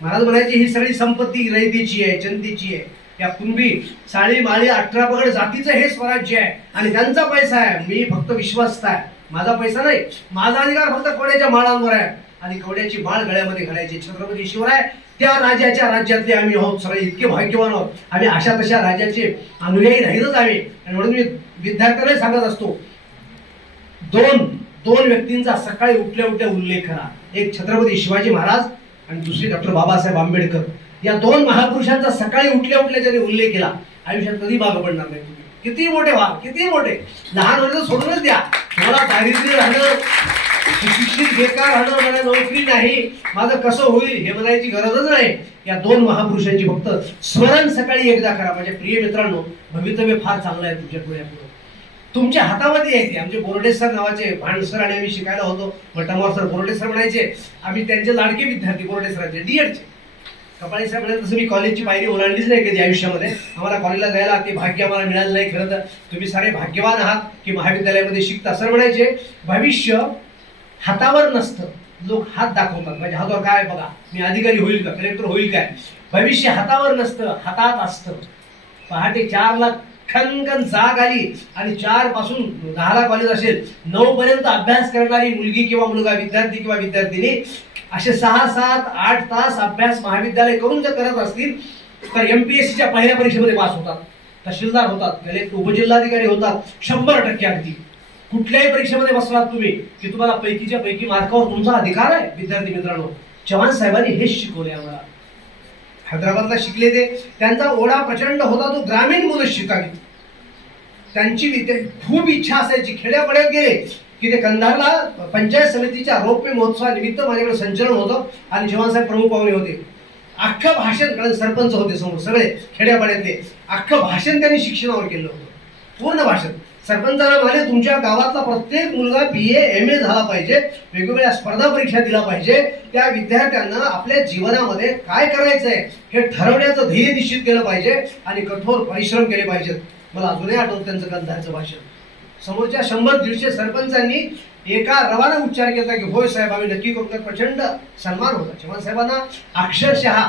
महाराज म्हणायचे ही सगळी संपत्ती रयतेची आहे, जनतेची आहे. या कुणबी साळी माळी 18 पगड जातीचं हे स्वराज्य आहे आणि त्यांचा पैसा आहे. मी फक्त विश्वस्त आहे, माझा पैसा नाही, माझा अधिकार फक्त कवड्याच्या माळांवर आहे. आणि कवड्याची माळ गळ्यामध्ये घालायची. छत्रपती शिवराय त्या राजाच्या राज्यातले आम्ही आहोत, सगळे इतके भाग्यवान आहोत. आम्ही अशा तशा राजाचे अनुयायी राहीलच आम्ही. आणि म्हणून मी विद्यार्थ्यांना सांगत असतो, दोन व्यक्तींचा सकाळी उठल्या उठल्या उल्लेख करा. एक छत्रपती शिवाजी महाराज आणि दुसरी डॉक्टर बाबासाहेब आंबेडकर. या 2 महापुरुषांचा सकाळी उठल्या उठल्या ज्यांनी उल्लेख केला, आयुष्यात कधी मागं पडणार नाही. तुम्ही किती मोठे व्हा, किती मोठे, लहान होते सोडूनच द्या. मला दारिद्र्य राहणं, शिक्षित बेकार राहणं, मला नोकरी नाही, माझं कसं होईल हे म्हणायची गरजच नाही. या 2 महापुरुषांची फक्त स्मरण सकाळी एकदा करा. माझ्या प्रिय मित्रांनो, भवितव्य फार चांगलं आहे तुमच्या पुढे. तुमच्या हातामध्ये आहे ते. आमचे बोर्डे सर नावाचे भांडसर आणि आम्ही शिकायला होतो, मटमावर सर बोर्डे सर म्हणायचे. आम्ही त्यांचे लाडके विद्यार्थी, बोर्डे सरांचे डीएडचे. कपाळे सर म्हणाले, तसं मी कॉलेजची पायरी ओलांडलीच नाही कधी आयुष्यामध्ये. आम्हाला कॉलेजला जायला ते भाग्य आम्हाला मिळालं नाही. खरं तर तुम्ही सारे भाग्यवान आहात की महाविद्यालयामध्ये शिकता. सर म्हणायचे, भविष्य हातावर नसतं, लोक हात दाखवतात. माझ्या हातावर काय बघा, मी अधिकारी होईल का, कलेक्टर होईल काय. भविष्य हातावर नसतं, हातात असतं. पहाटे 4 ला खनखन जाग आली आणि 4 पासून 10 ला कॉलेज असेल, 9 पर्यंत अभ्यास करणारी मुलगी किंवा मुलगा, विद्यार्थी किंवा विद्यार्थिनी असे 6, 7, 8 तास अभ्यास महाविद्यालय करून जर करत असतील तर एमपीएससीच्या पहिल्या परीक्षेमध्ये पास होतात, तहसीलदार होतात, कलेक्टर उपजिल्हाधिकारी होतात. 100% अगदी. कुठल्याही परीक्षेमध्ये बसलात तुम्ही की तुम्हाला पैकीच्या पैकी मार्कावर तुमचा अधिकार आहे. विद्यार्थी मित्रांनो, चव्हाण साहेबांनी हेच शिकवले आम्हाला. हैदराबादला शिकले ते, त्यांचा ओढा प्रचंड होता, तो ग्रामीण मुलं शिकावी. त्यांची खूप इच्छा असायची. खेड्यापाड्यात गेले की ते कंधारला पंचायत समितीच्या रौप्य महोत्सवानिमित्त माझ्याकडे संचलन होतं आणि चव्हाण साहेब प्रमुख पाहुणे होते. अख्खं भाषण, कारण सरपंच होते समोर सगळे खेड्यापाड्यातले, अख्खं भाषण त्यांनी शिक्षणावर केलं होतं, पूर्ण भाषण. सरपंचांना म्हणाले, तुमच्या गावातला प्रत्येक मुलगा BA MA झाला पाहिजे, वेगवेगळ्या स्पर्धा परीक्षा दिला पाहिजे. त्या विद्यार्थ्यांना आपल्या जीवनामध्ये काय करायचंय हे ठरवण्याचं ध्येय निश्चित केलं पाहिजे आणि कठोर परिश्रम केले पाहिजेत. मला अजूनही आठवतं त्यांचं कंधारचं भाषण. समोरच्या 100-150 सरपंचांनी एका रवाना उच्चार केला की होय साहेब, आम्ही नक्की करू. प्रचंड सन्मान होता. चव्हाण साहेबांना अक्षरशः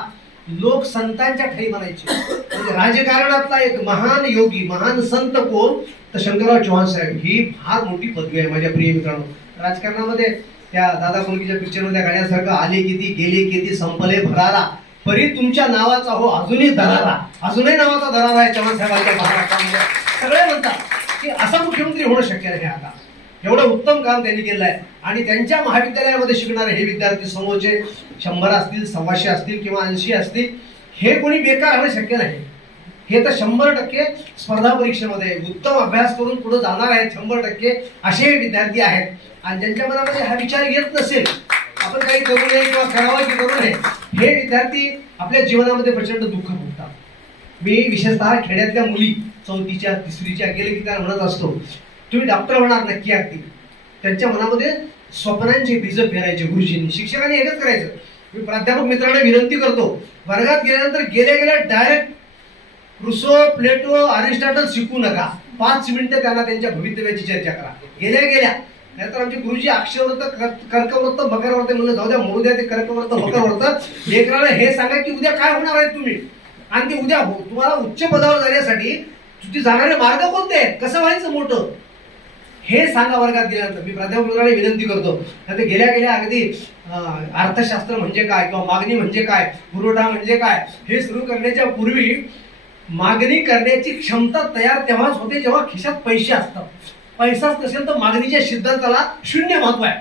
लोक संतांच्या ठाई म्हणायचे. म्हणजे राजकारणातला एक महान योगी, महान संत कोण तर शंकरराव चव्हाण साहेब. ही फार मोठी पदवी आहे माझ्या प्रिय मित्रांनो. राजकारणामध्ये त्या दादा कोलकीच्या पिक्चरमध्ये गाण्यासारखं, आले किती गेले किती संपले भरारा, परी तुमच्या नावाचा हो अजूनही दरारा. अजूनही नावाचा दरारा आहे चव्हाण साहेबांच्या महाराष्ट्रामध्ये. सगळे म्हणतात की असा मुख्यमंत्री होणं शक्य नाही आता. एवढं उत्तम काम त्यांनी केलं आहे. आणि त्यांच्या महाविद्यालयामध्ये शिकणारे हे विद्यार्थी समोरचे 100 असतील, 125 असतील किंवा 80 असतील, हे कोणी बेकार राहणं शक्य नाही. हे तर 100% स्पर्धा परीक्षेमध्ये उत्तम अभ्यास करून पुढे जाणार आहेत. 100% असे विद्यार्थी आहेत. आणि ज्यांच्या मनामध्ये हा विचार येत नसेल आपण काही करू नये किंवा करावं की करू नये, हे विद्यार्थी आपल्या जीवनामध्ये प्रचंड दुःख भोगतात. मी विशेषतः खेड्यातल्या मुली 4थीच्या 3रीच्या गेले की त्या म्हणत असतो, तुम्ही डॉक्टर होणार नक्की. अगदी त्यांच्या मनामध्ये स्वप्नांचे बीज पेरायचे गुरुजींनी, शिक्षकांनी एकच करायचं. मी प्राध्यापक मित्रांना विनंती करतो, वर्गात गेल्यानंतर गेल्या डायरेक्ट रुसो, प्लेटो, अरिस्टॉटल शिकू नका. 5 मिनिटं त्यांना त्यांच्या भवितव्याची चर्चा करा. गेल्या नाहीतर आमचे गुरुजी अक्षरवृत्त, कर्कवृत्त, मकरवृत्त म्हणलं जाऊ द्या, मरू द्या ते कर्कवृत्त मकरवृत्त. लेकराला हे सांगा की उद्या काय होणार आहे तुम्ही, आणि ते उद्या तुम्हाला उच्च पदावर जाण्यासाठी तुझे जाणारे मार्ग कोणते आहेत, कसं व्हायचं मोठं, हे सांगा वर्गात गेल्यानंतर. मी प्राध्यापक मित्रांना विनंती करतो. आता गेल्या अगदी अर्थशास्त्र म्हणजे काय किंवा मागणी म्हणजे काय, पुरवठा म्हणजे काय, हे सुरू करण्याच्या पूर्वी मागणी करण्याची क्षमता तयार तेव्हाच होते जेव्हा खिशात पैसे असतात. पैसाच नसेल तर मागणीच्या सिद्धांताला 0 महत्व आहे.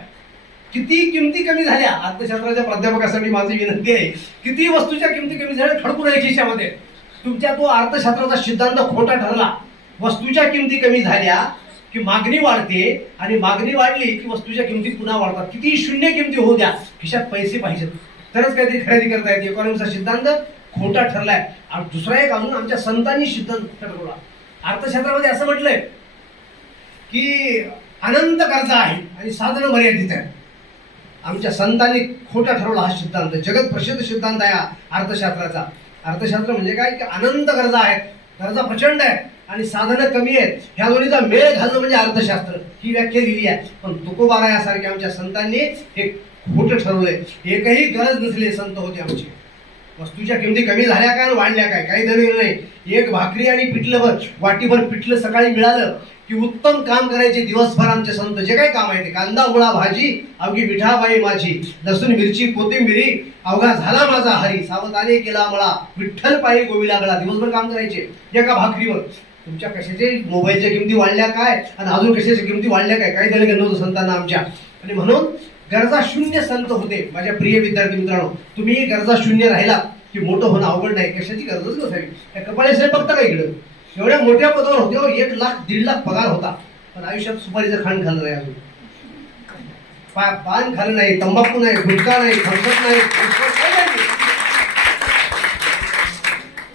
किती किमती कमी झाल्या, अर्थशास्त्राच्या प्राध्यापकासाठी माझी विनंती आहे, किती वस्तूच्या किमती कमी झाल्या खडकून आहे खिशामध्ये. तुमच्या तो अर्थशास्त्राचा सिद्धांत खोटा ठरला. वस्तूच्या किमती कमी झाल्या की मागणी वाढते, आणि मागणी वाढली की वस्तूच्या किमती पुन्हा वाढतात. किती 0 किमती होऊ द्या, खिशात पैसे पाहिजेत तरच काहीतरी खरेदी करता येते. इकॉनॉमीचा सिद्धांत खोटा ठरलाय. आणि दुसरा एक अजून आमच्या संतांनी सिद्धांत ठरवला. अर्थशास्त्रामध्ये असं म्हटलंय की अनंत गरजा आहे आणि साधन मर्यादित आहे. आमच्या संतांनी खोटा ठरवला हा सिद्धांत. जगत प्रसिद्ध सिद्धांत आहे अर्थशास्त्राचा. अर्थशास्त्र म्हणजे काय की अनंत गरजा आहेत, गरजा प्रचंड आहेत आणि साधनं कमी आहेत, ह्या दोन्हीचा मेळ घालणं म्हणजे अर्थशास्त्र, ही व्याख्या लिहिली आहे. पण तुकोबा यासारख्या आमच्या संतांनी हे खोटं ठरवलंय. एकही गरज नसली संत होते आमचे. वस्तूच्या किमती कमी झाल्या काय वाढल्या काय काही दर नाही. एक भाकरी आणि पिठलं, वाटीभर पिठलं सकाळी मिळालं की उत्तम काम करायचे दिवसभर आमचे संत. जे काही काम आहे ते, कांदा मुळा भाजी अवघी मिठाबाई माझी, लसूण मिरची कोथिंबिरी अवघा झाला माझा हरी, सावधाने केला मला विठ्ठल पायी गोवी लागला. दिवसभर काम करायचे एका भाकरीवर. तुमच्या कशाचे मोबाईलच्या किमती वाढल्या काय आणि अजून कशाच्या किमती वाढल्या काय काही झालं नव्हतं संतांना आमच्या. आणि म्हणून गरजा 0 संत होते. माझ्या प्रिय विद्यार्थी मित्रांनो, तुम्ही गरजा 0 राहिला की मोठं होणं अवघड नाही. कशाची गरजच नसावी. त्या कपाळे साहेब बघता का इकडं, एवढ्या मोठ्या पदावर होते, 1 लाख 1.5 लाख पगार होता, पण आयुष्यात सुपारीचं खाण खाल्लं नाही, अजून पान खाल्लं नाही, तंबाखू नाही, गुटखा नाही, थम्सअप नाही.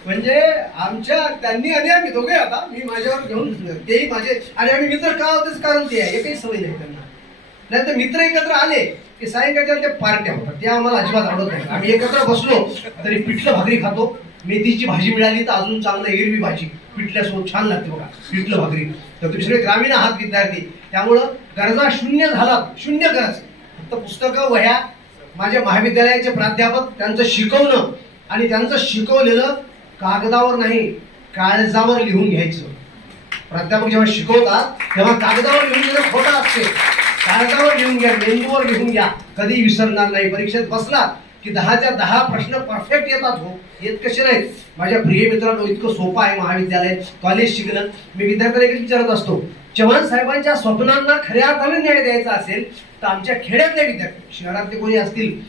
म्हणजे आमच्या त्यांनी आणि आम्ही दोघे, आता मी माझ्यावर घेऊन तेही माझे आणि आम्ही मित्र का होतेच कारण ते आहे, एकही सवय नाही त्यांना. नाही तर मित्र एकत्र आले की सायंकाळच्या ते पार्ट्या होतात, ते आम्हाला अजिबात आवडत नाही. आम्ही एकत्र बसलो तरी पिठलं भाकरी खातो. मेथीची भाजी मिळाली तर अजून चांगलं, हिरवी भाजी पिठल्यासोबत छान लागते बघा पिठलं भाकरी. तर तुम्ही सगळे ग्रामीण आहात विद्यार्थी, त्यामुळं गरजा 0 झाला. 0 गरज, फक्त पुस्तकं वह्या, माझ्या महाविद्यालयाचे प्राध्यापक त्यांचं शिकवणं आणि त्यांचं शिकवलेलं कागदावर नाही काळजावर लिहून घ्यायचं. प्राध्यापक जेव्हा शिकवतात तेव्हा कागदावर लिहून घेणं खोटं असते. कागदावर लिहून घ्या, मेंदूवर लिहून घ्या, कधी विसरणार नाही. परीक्षेत बसला की 10च्या 10 प्रश्न परफेक्ट येतात. हो, येत कसे नाहीत. माझ्या प्रिय मित्रांनो, इतकं सोपं आहे महाविद्यालय, कॉलेज शिकणं. मी विद्यार्थ्यांना एकच विचारत असतो, चव्हाण साहेबांच्या स्वप्नांना खऱ्या अर्थाने न्याय द्यायचा असेल तर आमच्या खेड्यातले विद्यार्थी, शहरातले कोणी असतील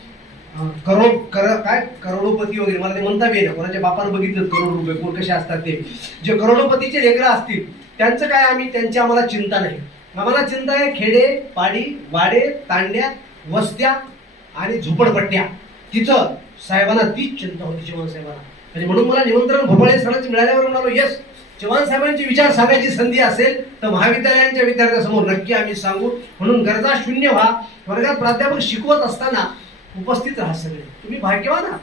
करोडोपती वगैरे, मला ते म्हणता बी ना, कोणाच्या बापानं बघितलं करोड रुपये कोण कसे असतात ते, जे करोडोपतीचे लेकरं असतील त्यांचं काय, त्यांची आम्हाला चिंता नाही. आम्हाला चिंता आहे खेडे पाडी वाडे तांड्या वस्त्या आणि झोपडपट्ट्या. तिथं साहेबांना तीच चिंता होती चव्हाण साहेबांना. आणि म्हणून मला निमंत्रण भोपाळे सरांचं मिळाल्यावर म्हणालो, येस, चव्हाण साहेबांचे विचार सांगायची संधी असेल तर महाविद्यालयांच्या विद्यार्थ्यांसमोर नक्की आम्ही सांगू. म्हणून गरजा 0 व्हा. वर्गात प्राध्यापक शिकवत असताना उपस्थित राहा सगळे. तुम्ही भाग्यवान आहात.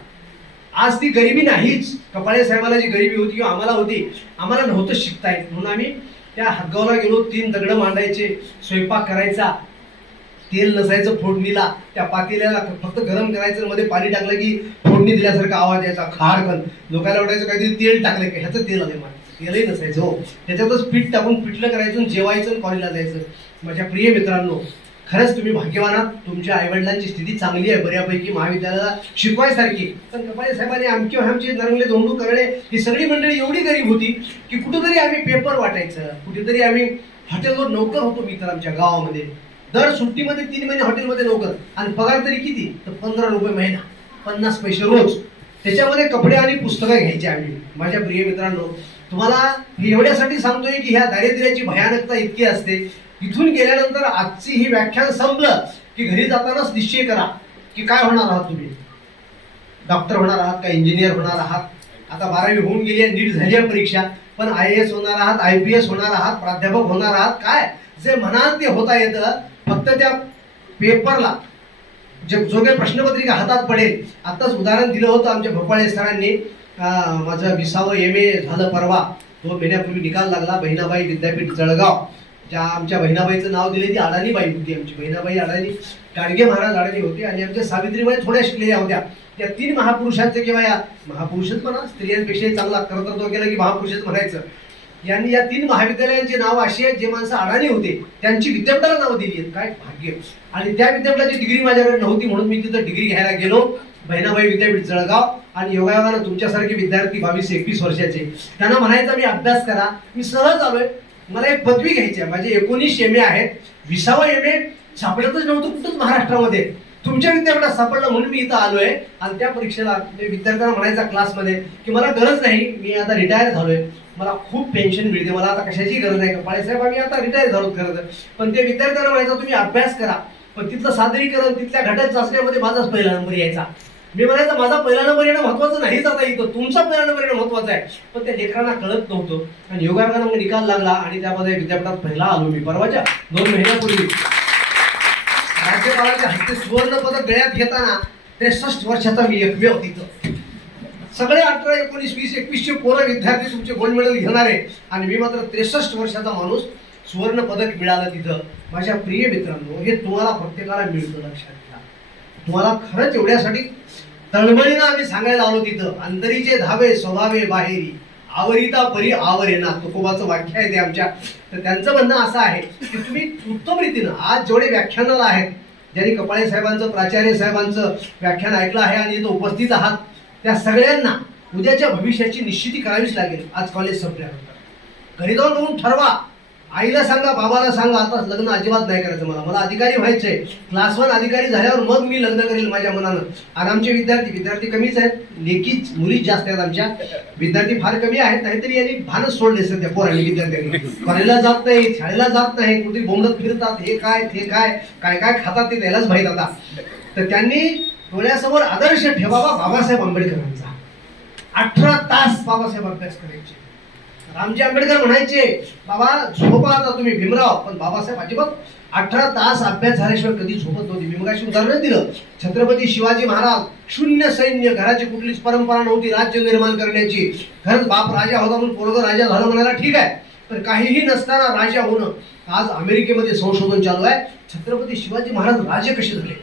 आज ती गरिबी नाहीच. कपाळे साहेबांना जी गरिबी होती किंवा आम्हाला होती, आम्हाला नव्हतं शिकता येत म्हणून आम्ही त्या हदगावला गेलो. 3 दगड मांडायचे, स्वयंपाक करायचा, तेल नसायचं फोडणीला, त्या पातेल्याला फक्त गरम करायचं, मध्ये पाणी टाकलं की फोडणी दिल्यासारखा आवाज यायचा खाडकन. लोकांना वाटायचं काहीतरी तेल टाकलंय का, ह्याचं तेल आलंय मला. तेलही नसायचं हो. त्याच्यातच पीठ टाकून पिठलं करायचं, जेवायचं, कॉलेजला जायचं. माझ्या प्रिय मित्रांनो, खरंच तुम्ही भाग्यवान आहात. तुमच्या आईवडिलांची स्थिती चांगली आहे बऱ्यापैकी, महाविद्यालयाला शिकवायसारखी. पण कपाळे साहेबांनी आमचे नरंगले धोंडू करणे ही सगळी मंडळी एवढी गरीब होती की कुठेतरी आम्ही पेपर वाटायचं, कुठेतरी आम्ही हॉटेलवर नोकर होतो मी तर आमच्या गावामध्ये. दर सुट्टीमध्ये 3 महिने हॉटेलमध्ये नोकर, आणि पगार तरी किती तर 15 रुपये महिना, 50 पैसे रोज. त्याच्यामध्ये कपडे आणि पुस्तकं घ्यायची आम्ही. माझ्या प्रिय मित्रांनो, तुम्हाला हे एवढ्यासाठी सांगतोय की ह्या दारिद्र्याची भयानकता इतकी असते. इथून गेल्यानंतर आजची ही व्याख्यान संपलं की घरी जातानाच निश्चय करा की काय होणार आहात तुम्ही. डॉक्टर होणार आहात का, इंजिनियर होणार आहात. आता 12वी होऊन गेली आहे, नीट झाली आहे परीक्षा, पण IAS होणार आहात, IPS होणार आहात, प्राध्यापक होणार आहात. काय जे म्हणाल ते होता येतं, फक्त त्या पेपरला जो काही प्रश्नपत्रिका हातात पडेल. आताच उदाहरण दिलं होतं आमच्या भोपाळे सरांनी. माझं 20वं MA झालं परवा, 2 महिन्यापूर्वी निकाल लागला. बहिणाबाई विद्यापीठ जळगाव. ज्या आमच्या बहिणाबाईचं नाव दिले ती अडाणीबाई होती. आमची बहिणाबाई अडाणी, गाडगे महाराज अडाणी होते, आणि आमच्या सावित्रीबाई थोड्या शिकलेल्या होत्या. त्या 3 महापुरुषांचे, किंवा या महापुरुषच म्हणा, स्त्रियांपेक्षाही चांगला कर्तृत्व केलं की महापुरुषच म्हणायचं. यांनी या 3 महाविद्यालयांची नाव अशी आहेत जे माणसं अडाणी होते त्यांची विद्यापीठाला नावं दिली आहेत. काय भाग्य. आणि त्या विद्यापीठाची डिग्री माझ्याकडे नव्हती म्हणून मी तिथं डिग्री घ्यायला गेलो. बहिणाबाई विद्यापीठ जळगाव. आणि योगायोगानं तुमच्यासारखे विद्यार्थी 22-21 वर्षाचे, त्यांना म्हणायचं मी अभ्यास करा. मी सहज आलोय, मला एक पदवी घ्यायची आहे. माझे 19 MA आहेत. 20वा MA सापडतच नव्हतं कुठंच महाराष्ट्रामध्ये. तुमच्या विद्यापीठात सापडलं म्हणून मी इथं आलोय. आणि त्या परीक्षेला विद्यार्थ्यांना म्हणायचा क्लासमध्ये की मला गरज नाही, मी आता रिटायर झालोय, मला खूप पेन्शन मिळते, मला आता कशाची गरज नाही. कपाळे साहेब आम्ही आता रिटायर झालो खरं तर. पण ते विद्यार्थ्यांना म्हणायचं तुम्ही अभ्यास करा. पण तिथलं सादरीकरण, तिथल्या घटक चाचण्यामध्ये माझाच पहिला नंबर यायचा. मी म्हणायचं माझा पहिला नंबर येणं महत्वाचं नाहीच, आता इथं तुमचा पहिला नंबर येणं महत्वाचं आहे. पण त्या लेकरांना कळत नव्हतं. आणि योगायोगानं मग निकाल लागला आणि त्यामध्ये विद्यापीठात पहिला आलो मी परवाच्या 2 महिन्यापूर्वी. राज्यपालाच्या हस्ते सुवर्ण पदक गळ्यात घेताना 63 वर्षाचा मी एकमेव तिथं. सगळे 18, 19, 20, 21चे पोरं विद्यार्थी तुमचे गोल्ड मेडल घेणारे, आणि मी मात्र 63 वर्षाचा माणूस. सुवर्ण पदक मिळालं तिथं. माझ्या प्रिय मित्रांनो, हे तुम्हाला प्रत्येकाला मिळतं, लक्षात घ्या. तुम्हाला खरंच एवढ्यासाठी तळमळीनं आम्ही सांगायला आलो तिथं. अंतरीचे धावे स्वभावे बाहेरी, आवरिता परी आवरेना, तुकोबाचं वाक्य आहे ते आमच्या. तर त्यांचं म्हणणं असं आहे की तुम्ही उत्तम रीतीनं आज जेवढे व्याख्यानाला आहेत, ज्यांनी कपाळे साहेबांचं, प्राचार्य साहेबांचं व्याख्यान ऐकलं आहे आणि इथं उपस्थित आहात, त्या सगळ्यांना उद्याच्या भविष्याची निश्चिती करावीच लागेल. आज कॉलेज संपल्यानंतर घरी जाऊन बघून ठरवा. आईला सांगा, बाबाला सांगा, आता लग्न अजिबात नाही करायचं, मला अधिकारी व्हायचंय. क्लास 1 अधिकारी झाल्यावर मग मी लग्न करेल माझ्या मनानं. आणि आमचे विद्यार्थी कमीच आहेत, लेकीच मुलीच जास्त आहेत. आमच्या विद्यार्थी फार कमी आहेत. नाहीतरी यांनी भानच सोडले सध्या पोरांनी. विद्यार्थ्यांनी कॉलेजला जात नाही, शाळेला जात नाही, कुठे बोंबलत फिरतात. हे काय ते काय, काय काय खातात ते त्यालाच माहीत आता. तर त्यांनी डोळ्यासमोर आदर्श ठेवावा बाबासाहेब आंबेडकरांचा. 18 तास बाबासाहेब अभ्यास करायचे. रामजी आंबेडकर म्हणायचे बाबा झोपा आता तुम्ही भीमराव, पण बाबासाहेब अजिबात 18 तास अभ्यास झाल्याशिवाय कधी झोपत नव्हती. मी मगाशी उदाहरण दिलं, छत्रपती शिवाजी महाराज, शून्य सैन्य, घराची कुठलीच परंपरा नव्हती राज्य निर्माण करण्याची. खरंच बाप राजा होता म्हणून पोरगं राजा झालं म्हणायला ठीक आहे, पण काहीही नसताना राजा होणं. आज अमेरिकेमध्ये संशोधन चालू आहे, छत्रपती शिवाजी महाराज राजे कसे झाले.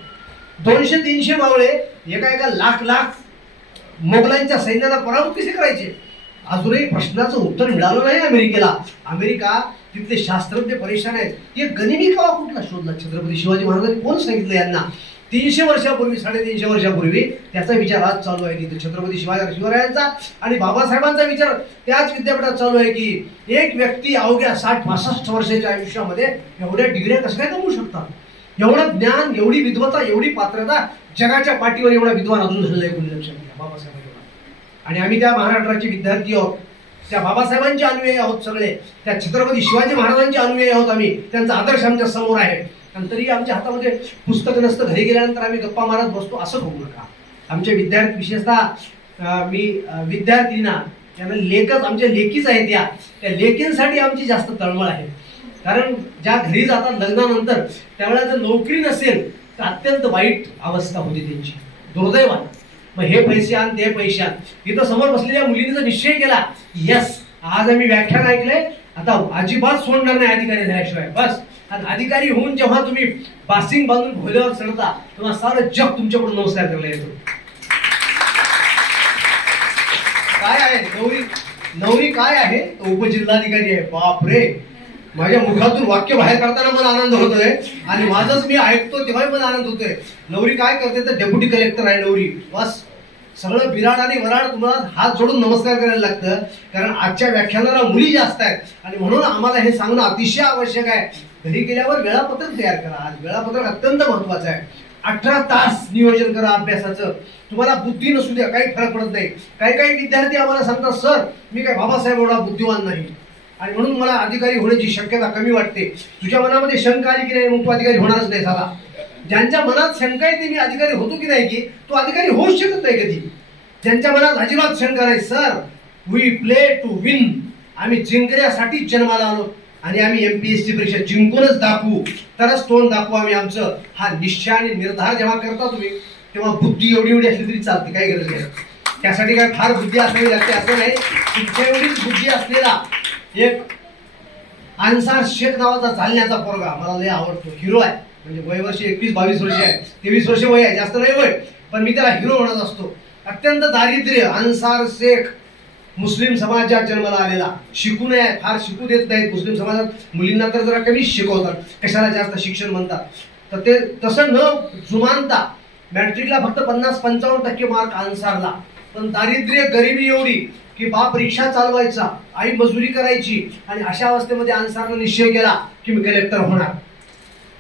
200-300 मावळे एका लाख मोगलांच्या सैन्याला पराभूत कसे करायचे. अजूनही प्रश्नाचं उत्तर मिळालं नाही अमेरिकेला. अमेरिका, तिथले शास्त्रज्ञ परेशान आहेत. हे गनिमी कावा कुठला शोधला छत्रपती शिवाजी महाराजांनी, कोण सांगितलं यांना. 300 वर्षापूर्वी, 350 वर्षापूर्वी त्याचा विचार आज चालू आहे तिथे. छत्रपती शिवरायांचा आणि बाबासाहेबांचा विचार त्याच विद्यापीठात चालू आहे की एक व्यक्ती अवघ्या 60-65 वर्षाच्या आयुष्यामध्ये एवढ्या डिग्र्या कसं काय कमवू शकतात. एवढं ज्ञान, एवढी विद्वता, एवढी पात्रता, जगाच्या पाठीवर एवढा विद्वान अजून झालेला आहे. कोणी लक्षात घ्या, बाबासाहेब. आणि आम्ही त्या महाराष्ट्राचे विद्यार्थी आहोत, त्या बाबासाहेबांचे अनुयायी आहोत सगळे, त्या छत्रपती शिवाजी महाराजांचे अनुयायी आहोत आम्ही. त्यांचा आदर्श आमच्या समोर आहे. आणि तरी आमच्या हातामध्ये पुस्तक नसतं, घरी गेल्यानंतर आम्ही गप्पा मारत बसतो, असं होऊ नका. आमचे विद्यार्थी, विशेषतः मी विद्यार्थींना, त्यांना लेखच, आमच्या लेखीच आहेत, त्या लेखींसाठी आमची जास्त तळमळ आहे. कारण ज्या घरी जातात लग्नानंतर, त्यावेळेला जर नोकरी नसेल तर अत्यंत वाईट अवस्था होती त्यांची, दुर्दैवानं. मग हे पैसे आण, ते पैसे आण. इथं समोर बसलेल्या मुलीने जर निश्चय केला, यस आज आम्ही व्याख्यान ऐकलंय, आता अजिबात सोडणार नाही अधिकारी झाल्याशिवाय, बस. आणि अधिकारी होऊन जेव्हा तुम्ही पासिंग बांधून भोल्यावर चढता, तेव्हा सारं जग तुमच्याकडून नमस्कार करायला येतो. काय आहे नवरी काय आहे, तो उपजिल्हाधिकारी आहे. बापरे, माझ्या मुखातून वाक्य बाहेर काढताना मला आनंद होतोय, आणि माझंच मी ऐकतो तेव्हाही मला आनंद होतोय. नवरी काय करते तर डेप्युटी कलेक्टर आहे नवरी, बस. सगळं बिराड आणि वराड तुम्हाला हात जोडून नमस्कार करायला लागतं, कारण आजच्या व्याख्यानाला मुली जास्त आहेत आणि म्हणून आम्हाला हे सांगणं अतिशय आवश्यक आहे. घरी गेल्यावर वेळापत्रक तयार करा. आज वेळापत्रक अत्यंत महत्वाचं आहे. 18 तास नियोजन करा अभ्यासाचं. तुम्हाला बुद्धी नसू द्या, काही फरक पडत नाही. काही विद्यार्थी आम्हाला सांगतात, सर मी काय बाबासाहेब एवढा बुद्धिवान नाही आणि म्हणून मला अधिकारी होण्याची शक्यता कमी वाटते. तुझ्या मनामध्ये शंका आली की नाही, मग तू अधिकारी होणारच नाही झाला. ज्यांच्या मनात शंका येते मी अधिकारी होतो की नाही, की तो अधिकारी होऊच शकत नाही कधी. ज्यांच्या मनात अजिबात शंका नाही, sir we play to win, आम्ही जिंकण्यासाठीच जन्माला आलो आणि आम्ही MPSC परीक्षा जिंकूनच दाखवू, तरच तोंड दाखवू आम्ही आमचं, हा निश्चय आणि निर्धार जेव्हा करता तुम्ही, तेव्हा बुद्धी एवढी असली तरी चालते, काही गरज नाही. त्यासाठी काय फार बुद्धी असावी लागते असं नाही. तुमच्या एवढीच बुद्धी असलेला एक अन्सार शेख नावाचा चालण्याचा पोरगा मला लय आवडतो. हिरो आहे, म्हणजे वय वर्ष 21-22 वर्ष आहे, 23 वर्ष वय आहे, जास्त नाही वय, पण मी त्याला हिरो म्हणत असतो. अत्यंत दारिद्र्य, अन्सार शेख, मुस्लिम समाजात जन्माला आलेला, शिकू नये, फार शिकू देत नाहीत मुस्लिम समाजात. मुलींना तर जरा कमीच शिकवतात, कशाला जास्त शिक्षण म्हणतात. तर ते तसं न जुमानता मॅट्रिकला फक्त 50-55% मार्क अन्सारला, पण दारिद्र्य गरिबी एवढी की बाप रिक्षा चालवायचा, आई मजुरी करायची, आणि अशा अवस्थेमध्ये अन्सारनं निश्चय केला की मी कलेक्टर होणार.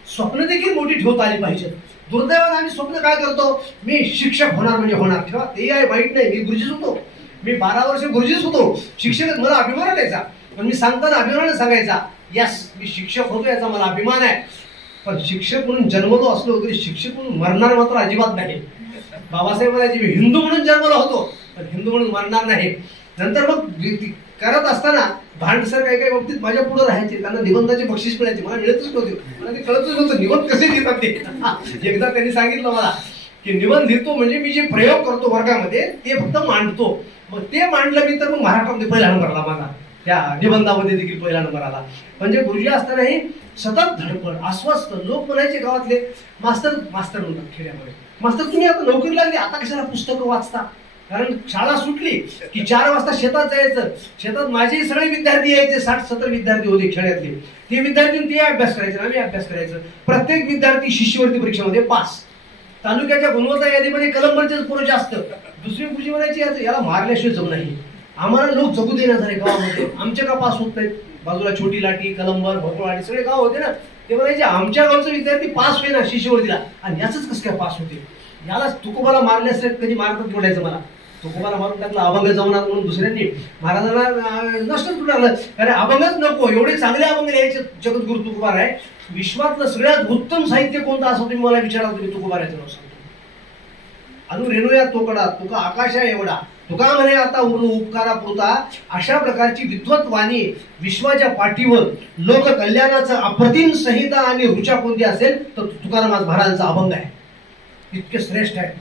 स्वप्न देखील मोठी ठेवता आली पाहिजे. दुर्दैवाने आम्ही स्वप्न काय करतो, मी शिक्षक होणार म्हणजे होणार. ठेवा, ते आहे वाईट नाही. मी गुरुजीच होतो, मी 12 वर्ष गुरुजीच होतो. शिक्षक मला अभिमान द्यायचा, पण मी सांगताना अभिमानाने सांगायचा, यस मी शिक्षक होतो याचा मला अभिमान आहे. पण शिक्षक म्हणून जन्मलो असलो तरी शिक्षक म्हणून मरणार मात्र अजिबात नाही. बाबासाहेब म्हणायचे मी हिंदू म्हणून जन्मलो होतो, पण हिंदू म्हणून मरणार नाही. नंतर मग करत असताना भांडसर काही बाबतीत माझ्या पुढे राहायचे, त्यांना निबंधाचे बक्षीस मिळायचे, मला मिळतच नव्हते, मला ते कळतच नव्हतं निबंध कसे लिहितात ते. एकदा त्यांनी सांगितलं मला की निबंध लिहितो म्हणजे मी जे प्रयोग करतो वर्गामध्ये ते फक्त मांडतो. मग ते मांडलं मी तर मग महाराष्ट्रामध्ये पहिला नंबर आला माझा, त्या निबंधामध्ये देखील पहिला नंबर आला. म्हणजे गुरुजी असतानाही सतत धडपड, अस्वस्थ. लोक म्हणायचे गावातले, मास्तर म्हणतात खेड्यामध्ये, मास्तर तुम्ही आता नोकरी लागली, आता कशाला पुस्तकं वाचता. कारण शाळा सुटली की 4 वाजता शेतात जायचं. शेतात माझे सगळे विद्यार्थी यायचे, 60-70 विद्यार्थी होते खेड्यातले. ते विद्यार्थी ते अभ्यास करायचे, आम्ही अभ्यास करायचं. प्रत्येक विद्यार्थी शिष्यवृत्ती परीक्षेमध्ये पास. तालुक्याच्या गुणवत्ता यादीमध्ये कलंबरचेच पोरं जास्त. दुसरी गुरुजी म्हणायची याला मारल्याशिवाय जगू नाही. आम्हाला लोक जगू देण्यात झाले गावामध्ये, आमचे का पास होत नाहीत. बाजूला छोटी लाटी, कलंबर, भोपळवाडी सगळे गाव होते ना, ते म्हणायचे आमच्या गावचा विद्यार्थी पास होईल ना शिष्यवृत्तीला, आणि याच कसं काय पास होते. याला तुकोबाला मारल्यास कधी मारतात म्हणायचं मला. तुकोबाला मारून टाकलं, अभंग जमणार म्हणून दुसऱ्यांनी महाराजांना नष्टच तुटारलं. अरे अभंगच नको, एवढे चांगले अभंग लिहायचे जगद्गुरु तुकोबार आहे. विश्वातलं सगळ्यात उत्तम साहित्य कोणतं असं तुम्ही मला विचारा, तुम्ही तुकोबाराचं नाव सांगतो. अनु रेणूया तोकडा, तुका आकाशा एवढा, तुका म्हणे आता उरू उपकारा पुरता. अशा प्रकारची विद्वत वाणी विश्वाच्या पाठीवर लोक कल्याणाचं अप्रतिम संहिता आणि रुचा कोणती असेल तर तुकाराम महाराजांचा अभंग आहे. इतके श्रेष्ठ आहे.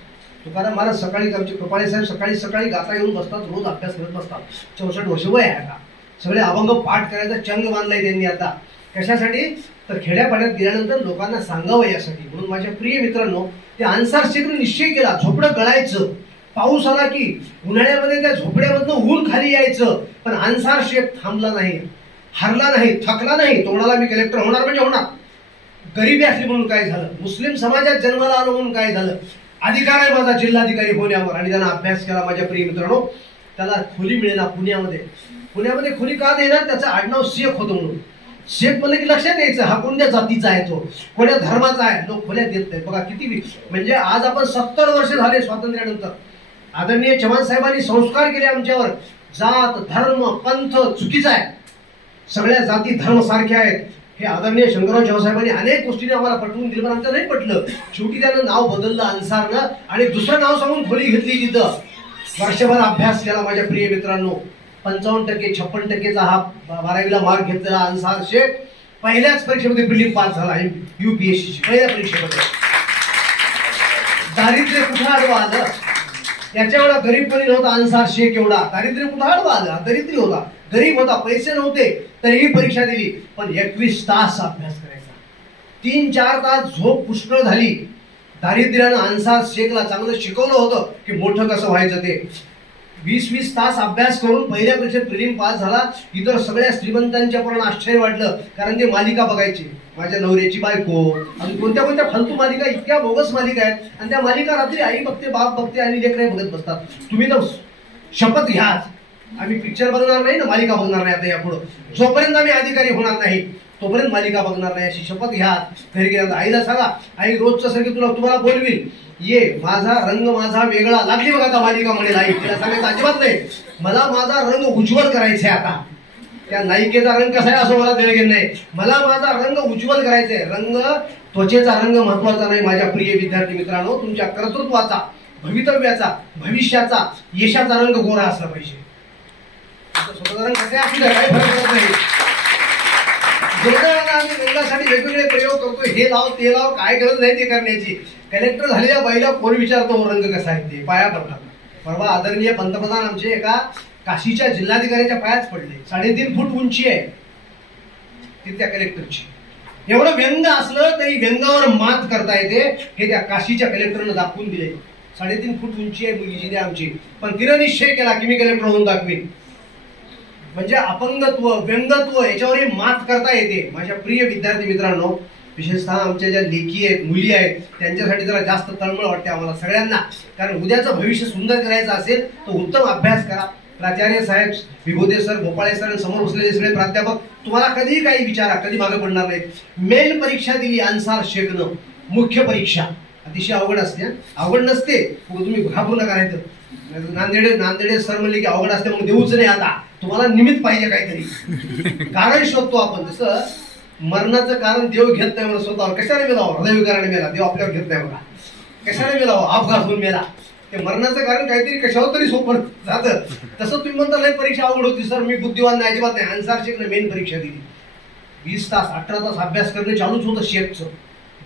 तुकाराम महाराज सकाळी, आमचे कृपाळे साहेब सकाळी सकाळी गाता येऊन बसतात, रोज अभ्यास करत बसतात. 64 वर्ष वय आहे आता. सगळे अभंग पाठ करायचा चंग बांधलाय त्यांनी आता. कशासाठी तर खेड्यापाड्यात गेल्यानंतर लोकांना सांगावं यासाठी. म्हणून माझ्या प्रिय मित्रांनो, ते अन्सार शेखने निश्चय केला, झोपडं गळायचं, पाऊस आला की उन्हाळ्यामध्ये त्या झोपड्यामधनं ऊन खाली यायचं. पण अन्सार शेख थांबला नाही, हरला नाही, थकला नाही. तोंडाला मी कलेक्टर होणार म्हणजे होणार. गरिबी असली म्हणून काय झालं, मुस्लिम समाजात जन्माला आलो म्हणून काय झालं, अधिकार आहे माझा जिल्हाधिकारी होण्यावर. आणि त्याला अभ्यास केला माझ्या प्रिय मित्रांनो, त्याला खोली मिळेना पुण्यामध्ये खोली का देणार, त्याचं आडनाव शेख होतं म्हणून. शेख म्हणलं की लक्षात यायचं हा कोणत्या जातीचा आहे, तो कोणत्या धर्माचा आहे. लोक खोल्या देत नाहीत. बघा किती, म्हणजे आज आपण 70 वर्ष झाले स्वातंत्र्यानंतर. आदरणीय चव्हाण साहेबांनी संस्कार केले आमच्यावर. जात धर्म पंथ चुकीचा आहे, सगळ्या जाती धर्म सारख्या आहेत. हे आदरणीय शंकरराव चव्हाण साहेबांनी अनेक गोष्टीने आम्हाला पटवून दिलं, पण आमचं नाही पटलं. शेवटी त्यानं नाव बदललं अन्सारनं आणि दुसरं नाव सांगून खोली घेतली. तिथं वर्षभर अभ्यास केला माझ्या प्रिय मित्रांनो. 55% 56%चा हा 12वीला मार्क घेतलेला अन्सार शेख पहिल्याच परीक्षेमध्ये प्रिलिम पास झाला. UPSC पहिल्या परीक्षेमध्ये. दारिद्र्य कुठं आडवा आलं, त्याच्या एवढा गरीबपणी नव्हता अन्सार शेख एवढा. दारिद्र्य कुठं आडवा आलं, दरिद्री होता, गरीब होता, पैसे नव्हते, तरीही परीक्षा दिली. पण 21 तास अभ्यास करायचा, 3-4 तास झोप पुष्कळ झाली. दारिद्र्यानं अन्सार शेखला चांगलं शिकवलं होतं की मोठं कसं व्हायचं ते. 20-20 तास अभ्यास करून पहिल्या परीक्षेत प्रिलिम पास झाला. इतर सगळ्या श्रीमंतांच्या पण आश्चर्य वाटलं, कारण ते मालिका बघायची. माझ्या नवऱ्याची बायको आणि कोणत्या कोणत्या फालतू मालिका, इतक्या बोगस मालिका आहेत. आणि त्या मालिका रात्री आई बघते, बाप बघते आणि लेकरं बघत बसतात. तुम्ही तर शपथ घ्या, आम्ही पिक्चर बघणार नाही ना, मालिका बघणार नाही आता यापुढं. जोपर्यंत आम्ही अधिकारी होणार नाही तोपर्यंत मालिका बघणार नाही अशी शपथ घ्या. घरी गेल्यानंतर आईला सांगा, आई रोजच्या सारखी तुम्हाला बोलवील, ये माझा रंग माझा वेगळा. लागली बघा आता मालिका म्हणेल आई. तिला सांगायचं अजिबात नाही, मला माझा रंग उज्ज्वल करायचा आहे. आता त्या नायिकेचा रंग कसा आहे असं मला देणं नाही, मला माझा रंग उज्ज्वल करायचा आहे. रंग त्वचेचा रंग महत्वाचा नाही माझ्या प्रिय विद्यार्थी मित्रांनो. तुमच्या कर्तृत्वाचा, भवितव्याचा, भविष्याचा, यशाचा रंग गोरा असला पाहिजे. स्वतःचा रंग कसा असू द्या, काही फरक पडत नाही. दुर्दैवाने आम्ही रंगासाठी वेगवेगळे प्रयोग करतो, हे लाव ते लाव, काय गरज नाही ते करण्याची. कलेक्टर झालेल्या बाईला कोण विचारतो रंग कसा आहे ते, पाया पडतात. परवा आदरणीय पंतप्रधान आमचे एका काशीच्या जिल्हाधिकाऱ्याच्या पायाच पडले. 3.5 फूट उंची आहे ती त्या कलेक्टरची. एवढं व्यंग असलं तरी व्यंगावर मात करता येते हे त्या काशीच्या कलेक्टरनं दाखवून दिले. 3.5 फूट उंची आहे मुलगीची ती आमची, पण तिनं निश्चय केला की मी कलेक्टर होऊन दाखवीन. म्हणजे अपंगत्व, व्यंगत्व याच्यावरही मात करता येते. माझ्या प्रिय विद्यार्थी मित्रांनो, विशेषतः आमच्या ज्या लेकी आहेत, मुली आहेत, त्यांच्यासाठी जरा जास्त तळमळ वाटते आम्हाला सगळ्यांना. कारण उद्याचं भविष्य सुंदर करायचं असेल तर उत्तम अभ्यास करा. प्राचार्य साहेब, विभूते सर, भोपाळे सर आणि समोर बसलेले सगळे प्राध्यापक तुम्हाला कधीही काही विचारा, कधी मागे पडणार नाहीत. मेन परीक्षा दिली अन्सार शेखनं, मुख्य परीक्षा अतिशय अवघड असते. अवघड नसते, तुम्ही घाबरू नका. नाही तर नांदेडे सर म्हणले की अवघड असते मग देऊच नाही. आता तुम्हाला निमित्त पाहिजे काहीतरी, कारण शोधतो आपण. जसं मरणाचं कारण देव घेत नाही म्हणून स्वतःवर. कशाने मेलावं? हृदयविकाराने मेला, देव आपल्यावर घेत नाही बघा. कशाने मेलावं? अपघात होऊन मेला. ते मरणाचं कारण काहीतरी कशावर तरी सोपं जातं. तसं तुम्ही म्हणता लय परीक्षा अवघड होती सर, मी बुद्धिवान नाही, अजिबात नाही. अन्सार शेखनं मेन परीक्षा दिली. 20 तास 18 तास अभ्यास करणे चालूच होतं. शेखचं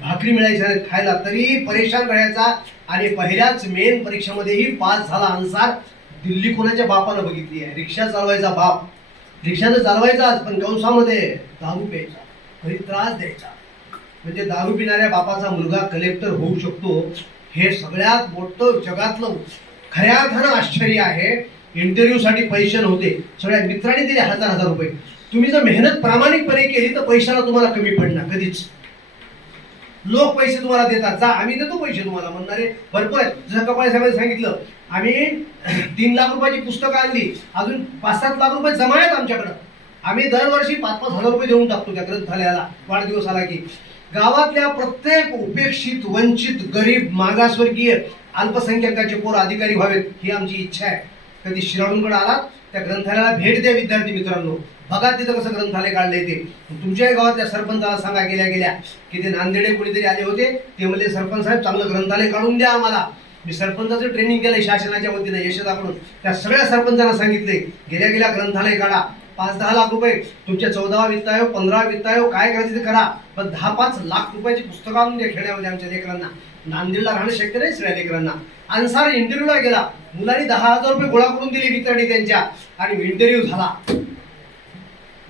भाकरी मिळायची खायला तरी परेशान राहायचा. आणि पहिल्याच मेन परीक्षेमध्येही पास झाला अन्सार. दिल्ली कोणाच्या बापानं बघितली आहे? रिक्षा चालवायचा बाप, रिक्षा तर चालवायचाच, पण कंसामध्ये दारू प्यायचा, घरी त्रास द्यायचा. म्हणजे दारू पिणाऱ्या बापाचा मुलगा कलेक्टर होऊ शकतो, हे सगळ्यात मोठं जगातलं खऱ्या अर्थानं आश्चर्य आहे. इंटरव्ह्यू साठी पैसे नव्हते, सगळ्या मित्रांनी दिले 1000 रुपये. तुम्ही जर मेहनत प्रामाणिकपणे केली तर पैशाला तुम्हाला कमी पडणार कधीच. लोक पैसे तुम्हाला देतात, जा आम्ही देतो पैसे तुम्हाला म्हणणारे भरपूर आहेत. जसं कपाळे साहेबांनी सांगितलं, आम्ही 3 लाख रुपयाची पुस्तकं आणली, अजून 5-7 लाख रुपये जमा आहेत आमच्याकडं. आम्ही दरवर्षी 5-5 हजार रुपये देऊन टाकतो त्या ग्रंथालयाला. वाढदिवस आला की गावातल्या प्रत्येक उपेक्षित, वंचित, गरीब, मागासवर्गीय, अल्पसंख्याकाचे पोर अधिकारी व्हावेत ही आमची इच्छा आहे. कधी शिराळूंकडे आलात त्या ग्रंथालयाला भेट द्या विद्यार्थी मित्रांनो, बघा तिथं कसं ग्रंथालय काढलंय ते. तुमच्या गावातल्या सरपंचाला सांगा गेल्या की ते नांदेडे कोणीतरी आले होते, ते म्हणले सरपंच साहेब चांगलं ग्रंथालय काढून द्या आम्हाला. मी सरपंचाचं ट्रेनिंग केलंय शासनाच्या वतीने यशदाकडून. त्या सगळ्या सरपंचांना सांगितले गेल्या ग्रंथालय काढा. 5-10 लाख रुपये तुमच्या 14वा वित्त आयोग, 15वा वित्त आयोग काय करायचं ते करा, पण 10-5 लाख रुपयाची पुस्तकं आणून द्या खेड्यामध्ये आमच्या लेकरांना. नांदेडला राहणं शक्य नाही सगळ्या लेकरांना. अन्सार इंटरव्ह्यूला गेला, मुलांनी 10,000 रुपये गोळा करून दिले मित्रांनी त्यांच्या, आणि इंटरव्ह्यू झाला.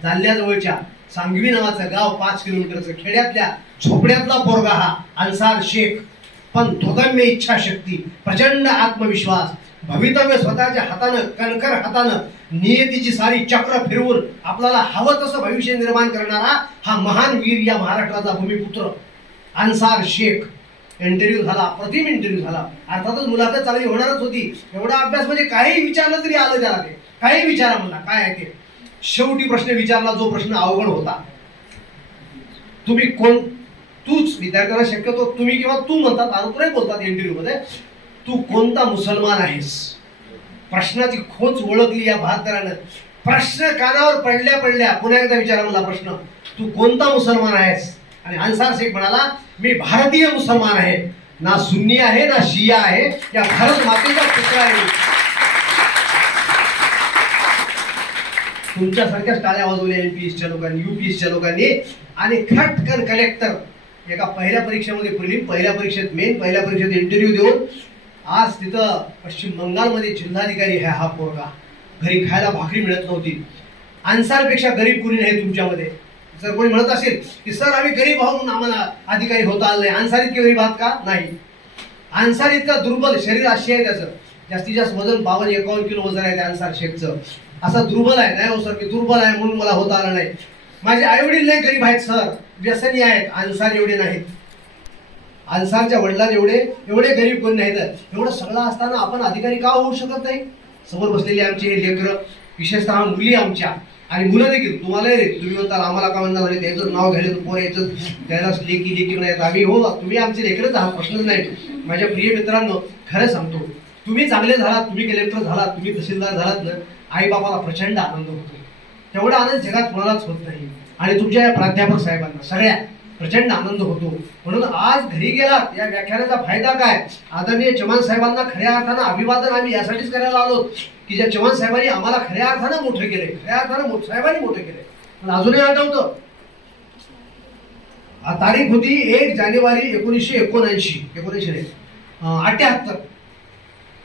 जालन्याजवळच्या सांगवी नावाचं गाव 5 किलोमीटरचं, खेड्यातल्या झोपड्यातला पोरगा हा अन्सार शेख. पण दुर्दम्य इच्छाशक्ती, प्रचंड आत्मविश्वास, भवितव्य स्वतःच्या हातानं, कणखर हातानं नियतीची सारी चक्र फिरवून आपल्याला हवं तसं भविष्य निर्माण करणारा हा महान वीर या महाराष्ट्राचा भूमिपुत्र अन्सार शेख. इंटरव्ह्यू झाला, प्रतिम इंटरव्ह्यू झाला. अर्थातच मुलाखत चांगली होणारच होती. एवढा अभ्यास म्हणजे काही विचारलं तरी आलं त्याला. ते काही विचारा म्हणला काय आहे ते. शेवटी प्रश्न विचारला जो प्रश्न अवघड होता. तुम्ही कोण? तूच. विद्यार्थ्यांना शक्यतो तुम्ही किंवा तू म्हणतात, अनुक्रय बोलतात इंटरव्ह्यू मध्ये. तू कोणता मुसलमान आहेस? प्रश्नाची खोच ओळखली या बहादरानं. प्रश्न कानावर पडल्या पुन्हा एकदा विचारा मला प्रश्न, तू कोणता मुसलमान आहेस? आणि अन्सार शेख म्हणाला, मी भारतीय मुसलमान आहे, ना सुन्नी आहे ना शिया आहे, या भारत मातेचा पुत्र आहे. तुमच्यासारख्याच टाळ्या वाजवल्या एमपीएसच्या लोकांनी, यूपीएसच्या लोकांनी. आणि खटकन कलेक्टर एका पहिल्या परीक्षेमध्ये प्रिलिम, पहिल्या परीक्षेत मेन, पहिल्या परीक्षेत इंटरव्ह्यू देऊन आज तिथं पश्चिम बंगालमध्ये जिल्हाधिकारी आहे हा पोरगा. घरी खायला भाकरी मिळत नव्हती. अन्सारपेक्षा गरीब कुणी नाही तुमच्यामध्ये. जर कोणी म्हणत असेल की सर आम्ही गरीब आहोत म्हणून आम्हाला अधिकारी होता आलं नाही, अन्सार इतके गरीब आहात का? नाही. अन्सार इतका दुर्बल शरीर अशी आहे त्याचं. जास्तीत जास्त वजन 52-51 किलो वजन आहे त्या अन्सार शेखचं. असा दुर्बल आहे. नाही हो सर, मी दुर्बल आहे म्हणून मला होता आलं नाही. माझे आई वडील नाही गरीब आहेत सर, व्यसनी आहेत. अन्सार एवढे नाहीत. अन्सारच्या वडिलांना एवढे गरीब कोण नाहीत. एवढं सगळं असताना आपण अधिकारी का होऊ शकत नाही? समोर बसलेली आमची हे लेकरं, विशेषतः मुली आमच्या आणि मुलं देखील, तुम्हाला रे तुम्ही म्हणताल आम्हाला का म्हणता झाले त्याचं नाव घ्यायचं पोर यायचं त्यालाच लेकी नाही. आम्ही हो, तुम्ही आमचे लेकरच हा प्रश्नच नाही. माझ्या प्रिय मित्रांनो, खरं सांगतो, तुम्ही चांगले झालात, तुम्ही कलेक्टर झालात, तुम्ही तहसीलदार झालात ना, आई बाबाला प्रचंड आनंद होतो. तेवढा आनंद जगात कोणालाच होत नाही. आणि तुमच्या या प्राध्यापक साहेबांना सगळ्या प्रचंड आनंद होतो. म्हणून आज घरी गेलात, या व्याख्यानाचा फायदा काय? आदरणीय चव्हाण साहेबांना खऱ्या अर्थानं अभिवादन आम्ही यासाठीच करायला आलो की ज्या चव्हाण साहेबांनी आम्हाला खऱ्या अर्थानं मोठं केले, खऱ्या अर्थानं साहेबांनी मोठं केले. पण अजूनही आठवतं, तारीख होती 1 जानेवारी 1978.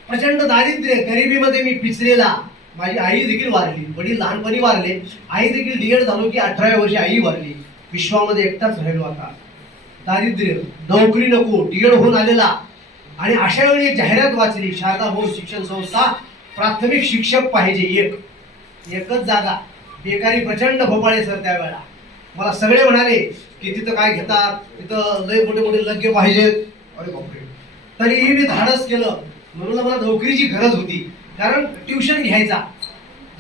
प्रचंड दारिद्र्य, गरिबीमध्ये मी पिचलेला. माझी आई देखील वारली, वडील लहानपणी वारले. आई देखील डीएड झालो की 18व्या वर्षी आई वारली. विश्वामध्ये एकटाच राहिलो. आता दारिद्र्य, नोकरी नको, डीएड होऊन आलेला. आणि अशा वेळी एक जाहिरात वाचली, शारदा भोर शिक्षण संस्था, प्राथमिक शिक्षक पाहिजे. एकच जागा. बेकारी प्रचंड भोपाळे सर त्यावेळेला. मला सगळे म्हणाले की तिथं काय घेतात, तिथं लय मोठे मोठे लग्गे पाहिजेत. अरे बापरे. तरीही मी धाडस केलं. म्हणून मला नोकरीची गरज होती, कारण ट्युशन घ्यायचा.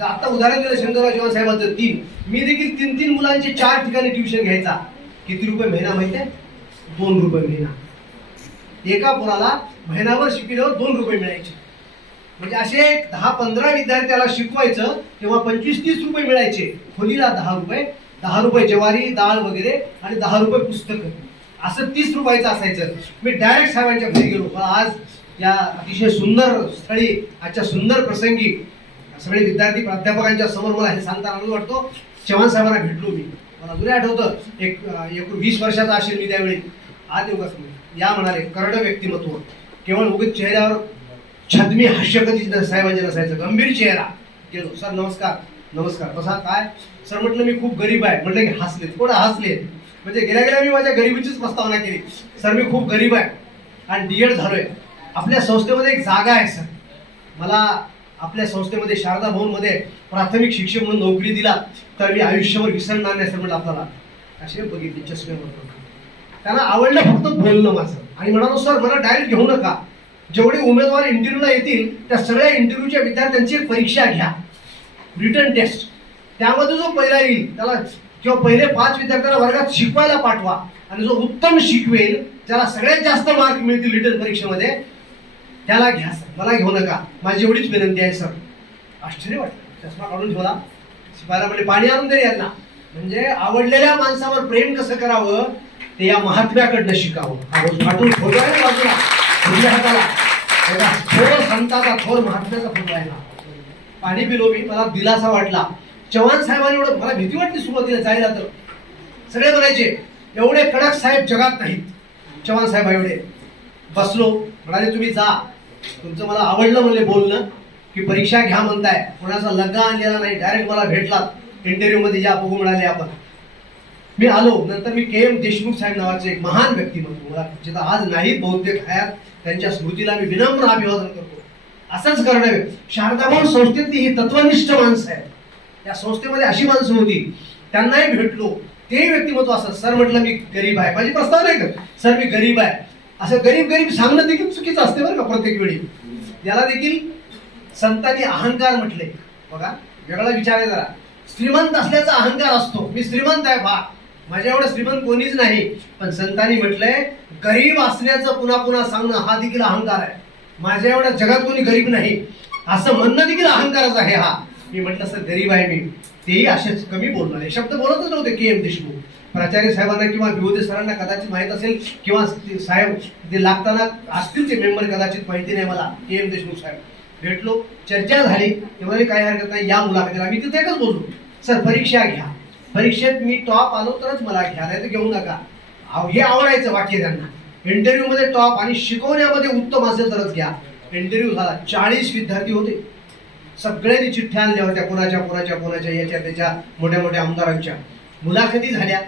आता उदाहरण दिलं शंकरराव चव्हाण साहेबांचं 3, मी देखील 3 मुलांचे 4 ठिकाणी ट्युशन घ्यायचा. किती रुपये महिना माहिती आहे? 2 रुपये महिना. एका पोराला महिनाभर शिकल्यावर 2 रुपये मिळायचे. म्हणजे असे 10-15 विद्यार्थ्याला शिकवायचं तेव्हा 25-30 रुपये मिळायचे. खोलीला 10 रुपये, 10 रुपये ज्वारी डाळ वगैरे आणि 10 रुपये पुस्तकं, असं 30 रुपयाचं असायचं. मी डायरेक्ट साहेबांच्या घरी गेलो. आज या अतिशय सुंदर स्थळी, आजच्या सुंदर प्रसंगी सगळे विद्यार्थी प्राध्यापकांच्या समोर मला हे सांगताना आनंद वाटतो. चव्हाण साहेबांना भेटलो मी. मला अजूनही आठवतं, एक 20 वर्षाचा असेल मी त्यावेळी. आज येऊ का समोर या म्हणाले. करड व्यक्तिमत्व, केवळ उगीच चेहऱ्यावर छद्मी हास्य कधीच साहेबांचे नसायचं, गंभीर चेहरा. गेलो, सर नमस्कार. नमस्कार, बसा. काय सर म्हटलं, मी खूप गरीब आहे. म्हटलं की हसले. थोडं हसले, म्हणजे गेल्या मी माझ्या गरिबीचीच प्रस्तावना केली. सर मी खूप गरीब आहे आणि डीएड झालोय. आपल्या संस्थेमध्ये एक जागा आहे सर, मला आपल्या संस्थेमध्ये शारदा भवनमध्ये प्राथमिक शिक्षक म्हणून नोकरी दिला तर मी आयुष्यभर विसरणार नाही सर म्हटलं आपल्याला. असे बघितले चष्म्यावर. त्यांना आवडलं फक्त बोलणं माझं. आणि म्हणालो सर मला डायरेक्ट घेऊ नका, जेवढे उमेदवार इंटरव्ह्यूला येतील त्या सगळ्या इंटरव्ह्यूच्या विद्यार्थ्यांची एक परीक्षा घ्या, रिटर्न टेस्ट. त्यामध्ये जो पहिला येईल त्याला किंवा पहिले 5 विद्यार्थ्यांना वर्गात शिकवायला पाठवा. आणि जो उत्तम शिकवेल, ज्याला सगळ्यात जास्त मार्क मिळतील रिटर्न परीक्षेमध्ये, त्याला घ्या सर, मला घेऊ नका. माझी एवढीच विनंती आहे सर. आश्चर्य वाटलं. चष्मा काढून ठेवला. शिपायला म्हणजे पाणी आणून दे यांना. म्हणजे आवडलेल्या माणसावर प्रेम कसं करावं ते या महात्म्याकडनं शिकावं. वाटून फोटो आहे ना बाजूला, उजव्या हाताला थोर संताचा, थोर महात्म्याचा फोटो आहे ना. पाणी पिलो मी, मला दिलासा वाटला. चव्हाण साहेबांनी एवढं, मला भीती वाटली सुरुवातीला जायला तर. सगळे म्हणायचे एवढे कडक साहेब जगात नाहीत. चव्हाण साहेब एवढे. बसलो, म्हणाले तुम्ही जा, तुमचं मला आवडलं म्हणले बोलणं, की परीक्षा घ्या म्हणताय, कोणाचा लग्न आणलेला नाही, डायरेक्ट मला भेटलात इंटरव्ह्यू मध्ये, या बघू म्हणाले आपण. मी आलो. नंतर मी KM देशमुख साहेब नावाचे एक महान व्यक्तिमत्व, मला जिथं आज नाहीत बहुतेक हयात, त्यांच्या स्मृतीला मी विनम्र अभिवादन करतो. असंच करणं. शारदा भवन संस्थेतली ही तत्वनिष्ठ माणसं आहेत. या संस्थेमध्ये अशी माणसं होती, त्यांनाही भेटलो. ते व्यक्तिमत्व असं. सर म्हटलं मी गरीब आहे, माझी प्रस्ताव नाही का सर मी गरीब आहे. असं गरीब सांगणं देखील चुकीचं असते बरं का प्रत्येक वेळी. याला देखील संतांनी अहंकार म्हटले. बघा, वेगळा विचार आहे जरा. श्रीमंत असल्याचा अहंकार असतो. मी श्रीमंत आहे बा, माझ्या एवढं श्रीमंत कोणीच नाही. पण संतांनी म्हटलंय गरीब असण्याचं पुन्हा पुन्हा सांगणं हा देखील अहंकार आहे. माझ्या एवढ्या जगात कोणी गरीब नाही असं म्हणणं देखील अहंकारच आहे हा. मी म्हटलं सर गरीब आहे मी. तेही असेच कमी बोलणार, शब्द बोलतच नव्हते KM देशमुख. प्राचार्य साहेबांना किंवा विभूते सरांना कदाचित माहीत असेल, किंवा साहेब ते लागताना असतील ते मेंबर, कदाचित माहिती नाही मला. KM देशमुख साहेब भेटलो, चर्चा झाली. ते काही हरकत नाही, या मुलाखतीला. मी तिथे एकच बोललो, सर परीक्षा घ्या, परीक्षेत मी टॉप आलो तरच मला घ्या, नाही तर घेऊ नका. हे आवडायचं वाक्य त्यांना. इंटरव्ह्यू मध्ये टॉप आणि शिकवण्यामध्ये उत्तम असेल तरच घ्या. इंटरव्ह्यू झाला, 40 विद्यार्थी होते. सगळ्यांनी चिठ्ठ्या आणल्या होत्या, कोणाच्या याच्या त्याच्या मोठ्या मोठ्या आमदारांच्या. मुलाखती झाल्या.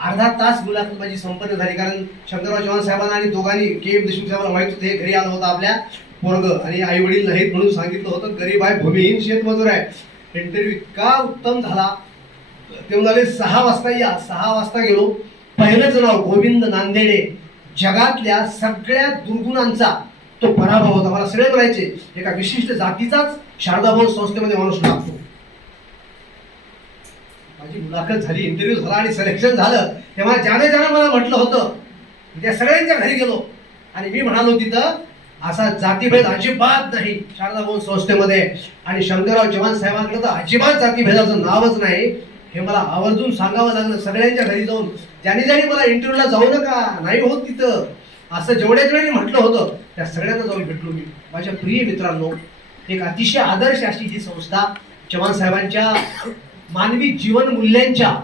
अर्धा तास मुलाखत माझी संपन्न झाली, कारण शंकरराव चव्हाण साहेबांना आणि दोघांनी KM देशमुख साहेबांना माहित होते, घरी आलं होतं आपल्या. पोरग आणि आई वडील नाहीत म्हणून सांगितलं होतं, गरीब आहे, भूमिहीन शेतमजूर आहे. इंटरव्ह्यू इतका उत्तम झाला. ते म्हणाले 6 वाजता या. 6 वाजता गेलो. पहिलंच नाव गोविंद नांदेडे. जगातल्या सगळ्या दुर्गुणांचा तो पराभव होता. मला सगळे म्हणायचे एका विशिष्ट जातीचाच शारदाभवन संस्थेमध्ये माणूस लागतो. माझी मुलाखत झाली, इंटरव्ह्यू झाला आणि सिलेक्शन झालं तेव्हा ज्याने मला म्हटलं होतं, त्या सगळ्यांच्या घरी गेलो आणि मी म्हणालो तिथं असा जातीभेद अजिबात नाही शारदाभवन संस्थेमध्ये. आणि शंकरराव चव्हाण साहेबांकडे तर अजिबात जातीभेदाचं नावच नाही. हे मला आवर्जून सांगावं लागलं सगळ्यांच्या घरी जाऊन. ज्याने मला इंटरव्ह्यूला जाऊ नका, नाही होत तिथं, असं जेवढ्या जणांनी म्हटलं होतं त्या सगळ्यांना जाऊन भेटलो मी. माझ्या प्रिय मित्रांनो, एक अतिशय आदर्श अशी ही संस्था चव्हाण साहेबांच्या मानवी जीवन मूल्यांच्या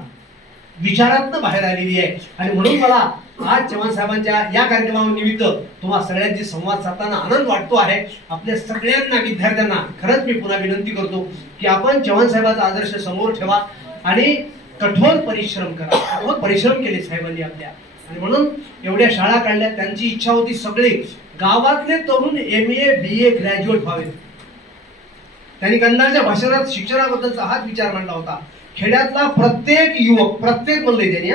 विचारातनं बाहेर आलेली आहे. आणि म्हणून मला आज चव्हाण साहेबांच्या या कार्यक्रमानिमित्त तुम्हा सगळ्यांची संवाद साधताना आनंद वाटतो आहे. आपल्या सगळ्यांना विद्यार्थ्यांना खरंच मी पुन्हा विनंती करतो की आपण चव्हाण साहेबांचा आदर्श समोर ठेवा आणि कठोर परिश्रम करा. कठोर परिश्रम केले साहेबांनी आपल्या, आणि म्हणून एवढ्या शाळा काढल्या. त्यांची इच्छा होती सगळे गावातले तरुण MA BA ग्रॅज्युएट व्हावेत. त्यांनी कन्नडच्या भाषणात शिक्षणाबद्दलचा हाच विचार मांडला होता. खेड्यातला प्रत्येक युवक, प्रत्येक म्हणले त्यांनी,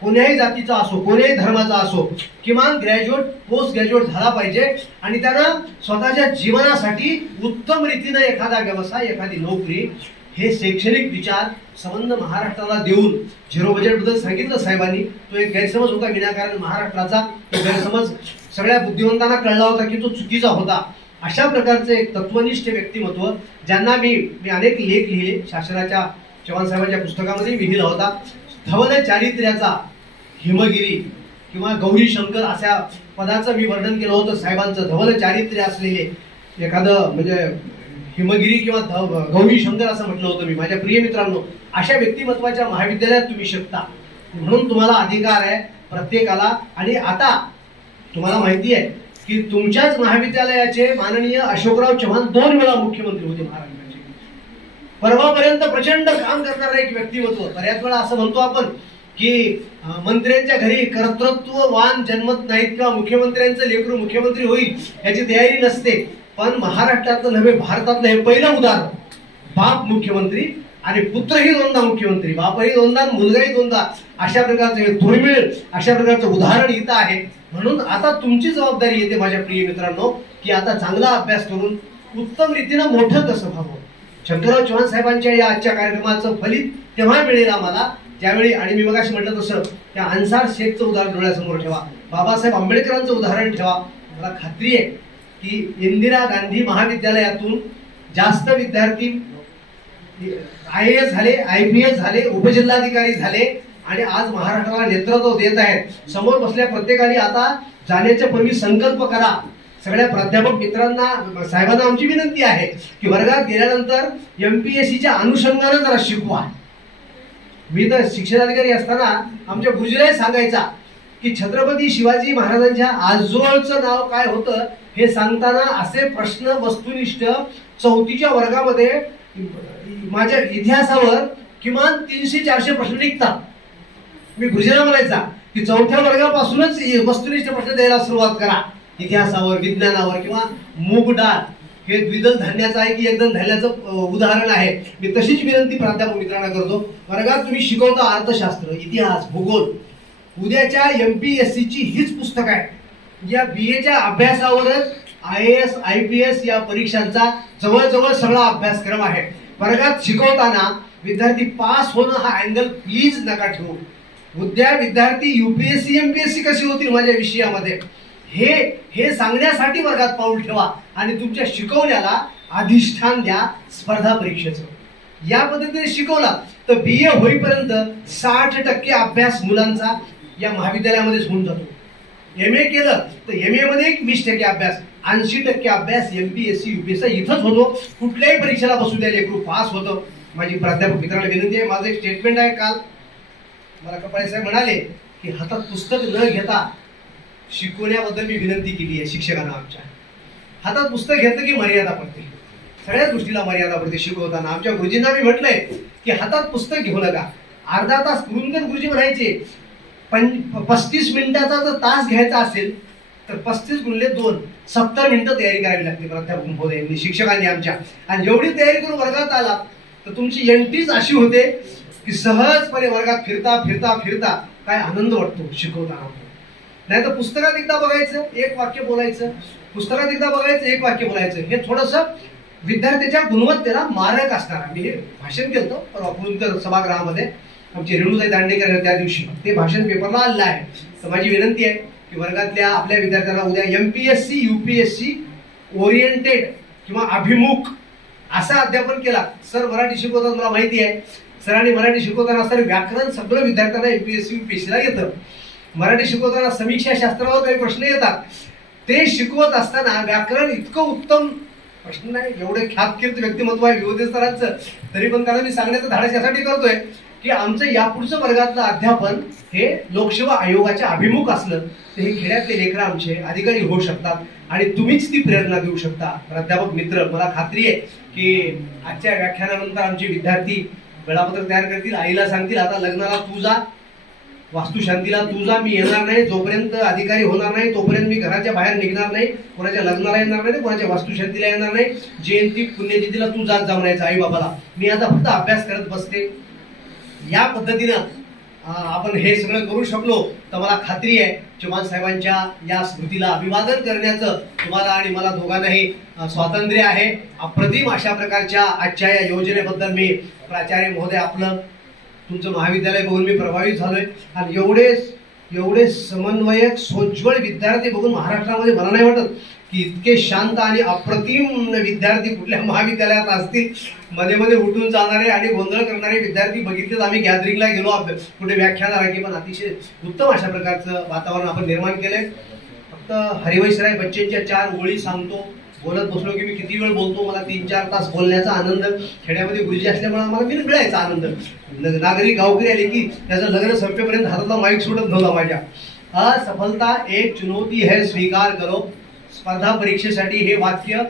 कोण्याही जातीचा असो, कोण्याही धर्माचा असो, किमान ग्रॅज्युएट पोस्ट ग्रॅज्युएट झाला पाहिजे आणि त्यानं स्वतःच्या जीवनासाठी उत्तम रीतीने एखादा व्यवसाय, एखादी नोकरी, हे शैक्षणिक विचार संबंध महाराष्ट्राला देऊन झिरो बजेट बद्दल सांगितलं साहेबांनी. तो एक गैरसमज होता विनाकारण महाराष्ट्राचा. तो गैरसमज सगळ्या बुद्धिवंतांना कळला होता की तो चुकीचा होता. अशा प्रकारचे एक तत्वनिष्ठ व्यक्तिमत्व ज्यांना मी अनेक लेख लिहिले. शासनाच्या चव्हाण साहेबांच्या पुस्तकामध्ये मी लिहिला होता. धवल चारित्र्याचा हिमगिरी किंवा गौरी शंकर अशा पदाचं मी वर्णन केलं होतं साहेबांचं. धवल चारित्र्य असलेले एखादं म्हणजे हिमगिरी किंवा गौरी शंकर असं म्हटलं होतं मी. माझ्या प्रिय मित्रांनो, अशा व्यक्तिमत्वाच्या महाविद्यालयात तुम्ही शिकता म्हणून तुम्हाला अधिकार आहे प्रत्येकाला. आणि आता तुम्हाला माहिती आहे की तुमच्याच महाविद्यालयाचे माननीय अशोकराव चव्हाण 2 वेळा मुख्यमंत्री होते महाराष्ट्राचे. परवापर्यंत प्रचंड काम करणारं एक व्यक्तिमत्व. बऱ्याच वेळा असं म्हणतो आपण की मंत्र्यांच्या घरी कर्तृत्ववान जन्मत नाहीत किंवा मुख्यमंत्र्यांचं लेकरू मुख्यमंत्री होईल याची तयारी नसते. पण महाराष्ट्रातलं नव्हे भारतातलं हे पहिलं उदाहरण. बाप मुख्यमंत्री आणि पुत्रही 2दा मुख्यमंत्री, बापही 2दा, मुलगाही 2दा, अशा प्रकारचं हे दुर्मिळ अशा प्रकारचं उदाहरण इथं आहे. म्हणून आता तुमची जबाबदारी येते माझ्या प्रिय मित्रांनो की आता चांगला अभ्यास करून उत्तम रीतीनं मोठं कसं व्हावं. शंकरराव चव्हाण साहेबांच्या या आजच्या कार्यक्रमाचं फलित तेव्हा मिळेल आम्हाला ज्यावेळी, आणि मी मगाशी म्हटलं तसं, त्या अन्सार शेखचं उदाहरण डोळ्यासमोर ठेवा, बाबासाहेब आंबेडकरांचं उदाहरण ठेवा. मला खात्री आहे की इंदिरा गांधी महाविद्यालयातून जास्त विद्यार्थी IAS झाले, IPS झाले, उपजिल्हाधिकारी झाले आणि आज महाराष्ट्राला नेतृत्व देत आहेत. समोर बसल्या प्रत्येकाने आता जाण्याच्या पूर्वी संकल्प करा. सगळ्या प्राध्यापक मित्रांना, साहेबांना आमची विनंती आहे की वर्गात गेल्यानंतर MPSCच्या अनुषंगाने जरा शिकवा. मी तर शिक्षणाधिकारी असताना आमच्या गुरुजीलाही सांगायचा की छत्रपती शिवाजी महाराजांच्या आजोळचं नाव काय होतं हे सांगताना असे प्रश्न वस्तुनिष्ठ 4थीच्या वर्गामध्ये माझ्या इतिहासावर किमान 300-400 प्रश्न निघतात. मी गुरुजीला म्हणायचा की 4थ्या वर्गापासूनच वस्तुनिष्ठ प्रश्न द्यायला सुरुवात करा. इतिहासावर, विज्ञानावर किंवा मूग डाळ हे द्विदल धान्याचं आहे की एकदम धान्याचं उदाहरण आहे. मी तशीच विनंती प्राध्यापक मित्रांना करतो. वर्गात तुम्ही शिकवता अर्थशास्त्र, इतिहास, भूगोल. उद्याच्या MPSCची हीच पुस्तक आहे. या BAच्या अभ्यासावरच IAS IPS या परीक्षांचा जवळजवळ सगळा अभ्यासक्रम आहे. वर्गात शिकवताना विद्यार्थी पास होणं हा अँगल प्लीज नका ठेवू. उद्या विद्यार्थी UPSC MPSC कशी होतील माझ्या विषयामध्ये हे सांगण्यासाठी वर्गात पाऊल ठेवा आणि तुमच्या शिकवण्याला अधिष्ठान द्या स्पर्धा परीक्षेचं. या पद्धतीने शिकवला तर BA होईपर्यंत 60% अभ्यास मुलांचा या महाविद्यालयामध्येच होऊन जातो. MA केलं तर MA मध्ये 20% अभ्यास, 80% अभ्यास MPSC UPSC इथंच होतो. कुठल्याही परीक्षेला बसू द्या लेकरू पास होतं. माझी प्राध्यापक मित्रांना विनंती आहे. माझं एक स्टेटमेंट आहे. काल मला कपाळे साहेब म्हणाले की हातात पुस्तक न घेता शिकवण्याबद्दल मी विनंती केली आहे शिक्षकांना. आमच्या हातात पुस्तक घेतलं की मर्यादा पडते, सगळ्याच गोष्टीला मर्यादा पडते शिकवताना. आमच्या गुरुजींना मी म्हटलंय की हातात पुस्तक घेऊ नका. अर्धा तास कुरुंदकर गुरुजी म्हणायचे 35 मिनिटाचा जर तास घ्यायचा असेल तर 35 गुणिले 2 70 मिनिटं तयारी करावी लागते प्राध्यापक महोदयांनी, शिक्षकांनी आमच्या. आणि एवढी तयारी करून वर्गात आला तर तुमची एंट्रीच अशी होते की सहजपणे वर्गात फिरता फिरता फिरता काय आनंद वाटतो शिकवताना. नाही तर पुस्तकात एकदा बघायचं, एक वाक्य बोलायचं, पुस्तकात एकदा बघायचं, एक वाक्य बोलायचं, हे थोडंसं विद्यार्थ्याच्या गुणवत्तेला मारक असणार. मी हे भाषण केलं होतं सभागृहामध्ये, आमचे रेणुताई दांडेकर त्या दिवशी, ते भाषण पेपरला आलेलं आहे. तर माझी विनंती आहे की वर्गातल्या आपल्या विद्यार्थ्यांना उद्या MPSC UPSC ओरिएंटेड किंवा अभिमुख असा अध्यापन केला. सर मराठी शिकवतात मला माहिती आहे, सरांनी मराठी शिकवताना सर व्याकरण सगळं विद्यार्थ्यांना MPSC UPSC ला येतं. मराठी शिकवताना समीक्षा शास्त्रावर काही प्रश्न येतात, ते शिकवत असताना व्याकरण इतकं उत्तम, प्रश्न नाही, एवढे ख्यातकीर्त व्यक्तिमत्व आहे विविध स्तरांचं, तरी पण त्यांना मी सांगण्याचं धाडस यासाठी करतोय की आमचं यापुढचं वर्गातलं अध्यापन हे लोकसेवा आयोगाच्या अभिमुख असलं तर हे खेड्यातले लेकरं आमचे अधिकारी होऊ शकतात आणि तुम्हीच ती प्रेरणा देऊ शकता. प्राध्यापक मित्र, मला खात्री आहे की आजच्या व्याख्यानानंतर आमचे विद्यार्थी वेळापत्रक तयार करतील, आईला सांगतील आता लग्नाला तू जा, वास्तुशांतीला तू जा, मी येणार नाही, जोपर्यंत अधिकारी होणार नाही तोपर्यंत मी घराच्या बाहेर निघणार नाही, कोणाच्या लग्नाला येणार नाही, कोणाच्या वास्तुशांतीला येणार नाही, जयंती पुण्यतिथीला तू जात जा म्हणायचं आई बाबाला, मी आता फक्त अभ्यास करत बसते. या पद्धतीनं आपण हे सगळं करू शकलो तर मला खात्री आहे चव्हाण साहेबांच्या या स्मृतीला अभिवादन करण्याचं तुम्हाला आणि मला दोघांनाही स्वातंत्र्य आहे. अप्रतिम अशा प्रकारच्या आजच्या या योजनेबद्दल मी प्राचार्य महोदय आपलं तुमचं महाविद्यालय बघून मी प्रभावित झालोय. आणि एवढे समन्वयक सोज्वळ विद्यार्थी बघून महाराष्ट्रामध्ये मला नाही वाटत की इतके शांत आणि अप्रतिम विद्यार्थी कुठल्या महाविद्यालयात असतील. मध्ये मध्ये उठून जाणारे आणि गोंधळ करणारे विद्यार्थी बघितलेच आम्ही गॅदरिंगला गेलो कुठे व्याख्यानाला की, पण अतिशय उत्तम अशा प्रकारचं वातावरण आपण निर्माण केलंय. फक्त हरिवंशराय बच्चनच्या 4 ओळी सांगतो, बोलत बसलो की मी किती वेळ बोलतो, मला 3-4 तास बोलण्याचा आनंद. खेड्यामध्ये गुरुजी असल्यामुळे आम्हाला मिळायचा आनंद. नागरिक गावकरी आले की त्याचं लग्न संपेपर्यंत हातातला माईक सुटत नव्हता माझ्या. असफलता एक चुनौती है स्वीकार करो. स्पर्धा परीक्षेसाठी हे वाक्य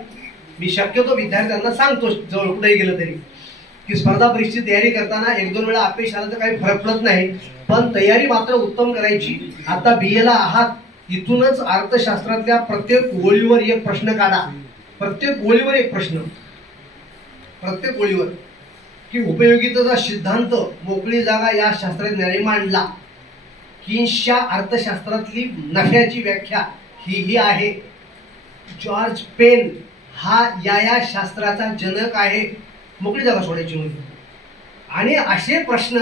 मी शक्यतो विद्यार्थ्यांना सांगतो जवळ कुठेही गेलं तरी, की स्पर्धा परीक्षेची तयारी करताना 1-2 वेळा अपयश आलं तर काही फरक पडत नाही, पण तयारी मात्र उत्तम करायची. आता BA ला आहात, इथूनच अर्थशास्त्रातल्या प्रत्येक ओळीवर एक प्रश्न काढा, प्रत्येक ओळीवर एक प्रश्न, प्रत्येक ओळीवर की उपयोगितेचा सिद्धांत मोकळी जागा या शास्त्रज्ञाने मांडला. किंशच्या अर्थशास्त्रातली नफ्याची व्याख्या ही आहे. जॉर्ज पेन हा या शास्त्राचा जनक आहे. मोकळी जागा सोडायची होती. आणि असे प्रश्न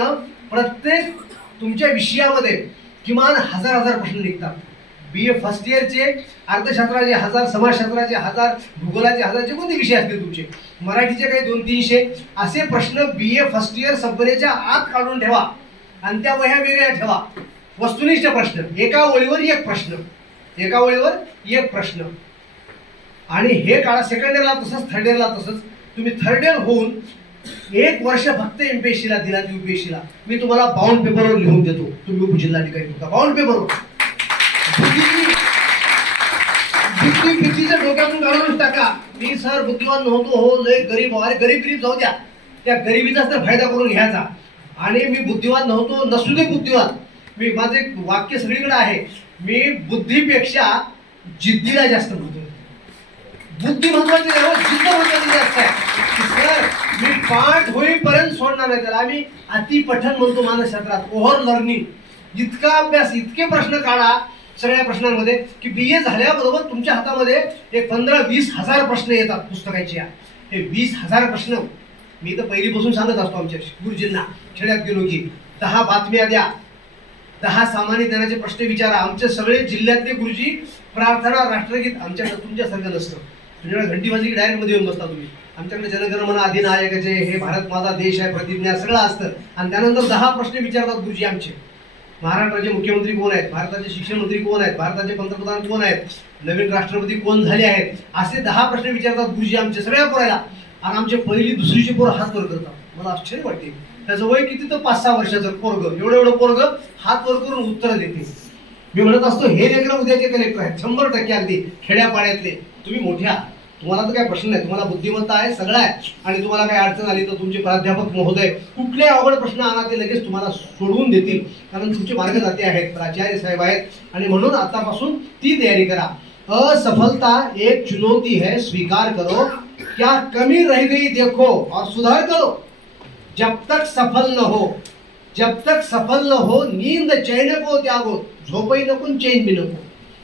प्रत्येक तुमच्या विषयामध्ये किमान 1000 प्रश्न निघतात. BA फर्स्ट इयरचे अर्थशास्त्राचे 1000, समाजशास्त्राचे 1000, भूगोलाचे 1000, जे कोणते विषय असतील तुमचे, मराठीचे काही 200-300 असे प्रश्न BA फर्स्ट इयर संपण्याच्या आत काढून ठेवा आणि त्या वह्या वेगळ्या ठेवा. वस्तुनिष्ठ प्रश्न, एका ओळीवर एक प्रश्न, एका ओळीवर एक प्रश्न. आणि हे काळा सेकंड इयरला तसंच, थर्ड इयरला तसंच. तुम्ही थर्ड इयर होऊन 1 वर्ष फक्त MPSC ला दिला, UPSC ला मी तुम्हाला बाउंड पेपरवर लिहून देतो, तुम्ही उपजिल्हाधिकारी होता बाउंड पेपरवर. भीतीचं डोक्यातून काढूनच टाका. मी सर बुद्धिवान नव्हतो, हो लय गरीब, अरे गरीब जाऊ द्या, त्या गरिबीचाच तर फायदा करून घ्यायचा. आणि मी बुद्धिवान नव्हतो, नसू दे बुद्धिवान. मी माझं एक वाक्य सगळीकडे आहे, मी बुद्धीपेक्षा जिद्दीला जास्त महत्व. बुद्धी महत्वाची नाही, जिद्द महत्वाची जास्त आहे. सर मी पाठ होईपर्यंत सोडणार नाही त्याला. आम्ही अतिपठन म्हणतो मानसशास्त्रात, ओव्हर लर्निंग. इतका अभ्यास, इतके प्रश्न काढा सगळ्या प्रश्नांमध्ये की BA झाल्याबरोबर तुमच्या हातामध्ये एक 15-20 हजार प्रश्न येतात पुस्तकाचे. हे 20,000 प्रश्न मी तर पहिलीपासून सांगत असतो आमच्या गुरुजींना. खेड्यात गेलो की 10 बातम्या द्या, 10 सामान्य ज्ञानाचे प्रश्न विचारा. आमचे सगळे जिल्ह्यातले गुरुजी प्रार्थना, राष्ट्रगीत आमच्याकडे तुमच्यासारखं नसतं. तुमच्याकडे घंटी वाजली की डायरेक्ट मध्ये येऊन बसता तुम्ही. आमच्याकडे जनगणमन अधिनायकाचे, हे भारत माझा देश आहे, प्रतिज्ञा सगळं असतं. आणि त्यानंतर 10 प्रश्न विचारतात गुरुजी आमचे. महाराष्ट्राचे मुख्यमंत्री कोण आहेत, भारताचे शिक्षण मंत्री कोण आहेत, भारताचे पंतप्रधान कोण आहेत, नवीन राष्ट्रपती कोण झाले आहेत, असे 10 प्रश्न विचारतात गुरुजी आमचे सगळ्या पोरायला. आणि आमचे 1ली 2रीचे पोरं हात वर करतात. मला आश्चर्य वाटते. त्याचं वय किती तर 5-6 वर्षाचं पोरग, एवढं पोरग हात वर करून उत्तर देते. मी म्हणत असतो हे लेकरं उद्याचे कलेक्टर आहेत 100% अगदी खेड्यापाड्यातले. तुम्ही मोठ्या तुम्हाला तर काय प्रश्न नाही, तुम्हाला बुद्धिमत्ता आहे, सगळं आहे, आणि तुम्हाला काही अडचण आली तर तुमचे प्राध्यापक महोदय कुठल्याही अवघड प्रश्न आणा ते लगेच तुम्हाला सोडवून देतील, कारण तुमचे मार्गदाते आहेत, प्राचार्य साहेब आहेत. आणि म्हणून आतापासून ती तयारी करा. असफलता एक चुनौती है, स्वीकार करो, क्या कमी रह गई देखो और सुधार करो. जब तक सफल न हो, जब तक सफल न हो, नींद चैन को त्यागो. झोपही नको, चैन बी नको.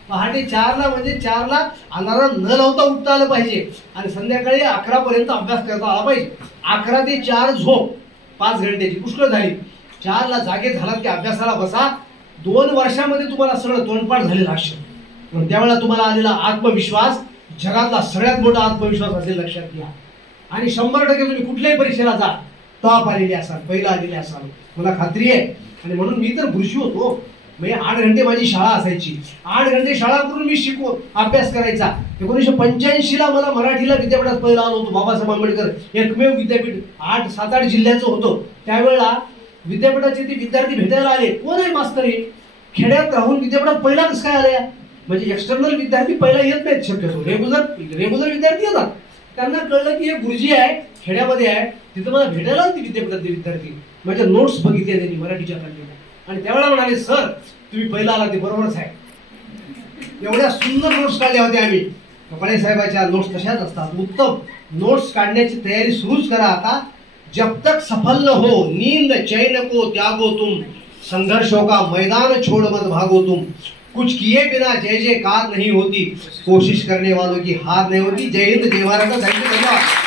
पहाटे 4ला म्हणजे 4ला अलार्म न लावता उठता आलं पाहिजे, आणि संध्याकाळी 11 पर्यंत अभ्यास करता आला पाहिजे. 11 ते 4 झोप 5 घंटेची पुष्कळ झाली. 4ला जागे झालात की अभ्यासाला बसा. 2 वर्षामध्ये तुम्हाला सगळं तोंडपाठ झालेलं असेल, पण त्यावेळेला तुम्हाला आलेला आत्मविश्वास जगातला सगळ्यात मोठा आत्मविश्वास असेल, लक्षात घ्या. आणि 100% तुम्ही कुठल्याही परीक्षेला जा, टॉप आलेले असाल, पहिला आलेले असाल, मला खात्री आहे. आणि म्हणून मी तर बुरशी होतो, म्हणजे 8 घंटे माझी शाळा असायची. 8 घंटे शाळा करून मी अभ्यास करायचा. 1985ला मला मराठीला विद्यापीठात पहिला आलो होतो. बाबासाहेब आंबेडकर एकमेव विद्यापीठ 7-8 जिल्ह्याचं होतं. त्यावेळेला विद्यापीठाचे ते विद्यार्थी भेटायला आले. कोण आहे मास्तर? खेड्यात राहून विद्यापीठात पहिला कसं काय आले? म्हणजे एक्सटर्नल विद्यार्थी पहिला येत नाहीत शक्यतो, रेग्युलर विद्यार्थी येतात. त्यांना कळलं की हे गुरुजी आहे, खेड्यामध्ये आहे, तिथं मला भेटायला होती विद्यापीठातले विद्यार्थी. माझ्या नोट्स बघितल्या त्यांनी मराठीच्या काढलेल्या, आणि त्यावेळेला म्हणाले, सर तुम्ही पहिला आला ते बरोबरच आहे. एवढ्या सुंदर नोट्स काढल्या होत्या आम्ही. कपाळे साहेबाच्या नोट्स तशाच असतात. उत्तम नोट्स काढण्याची तयारी सुरूच करा आता. जब तक सफल न हो, नींद चैन को त्यागो तुम, संघर्षों का मैदान छोड़ मत भागो तुम. कुछ किए बिना जय जयकार नहीं होती, कोशिश करने वालों की हार नहीं होती. जय हिंद, जय महाराष्ट्र. धन्यवाद.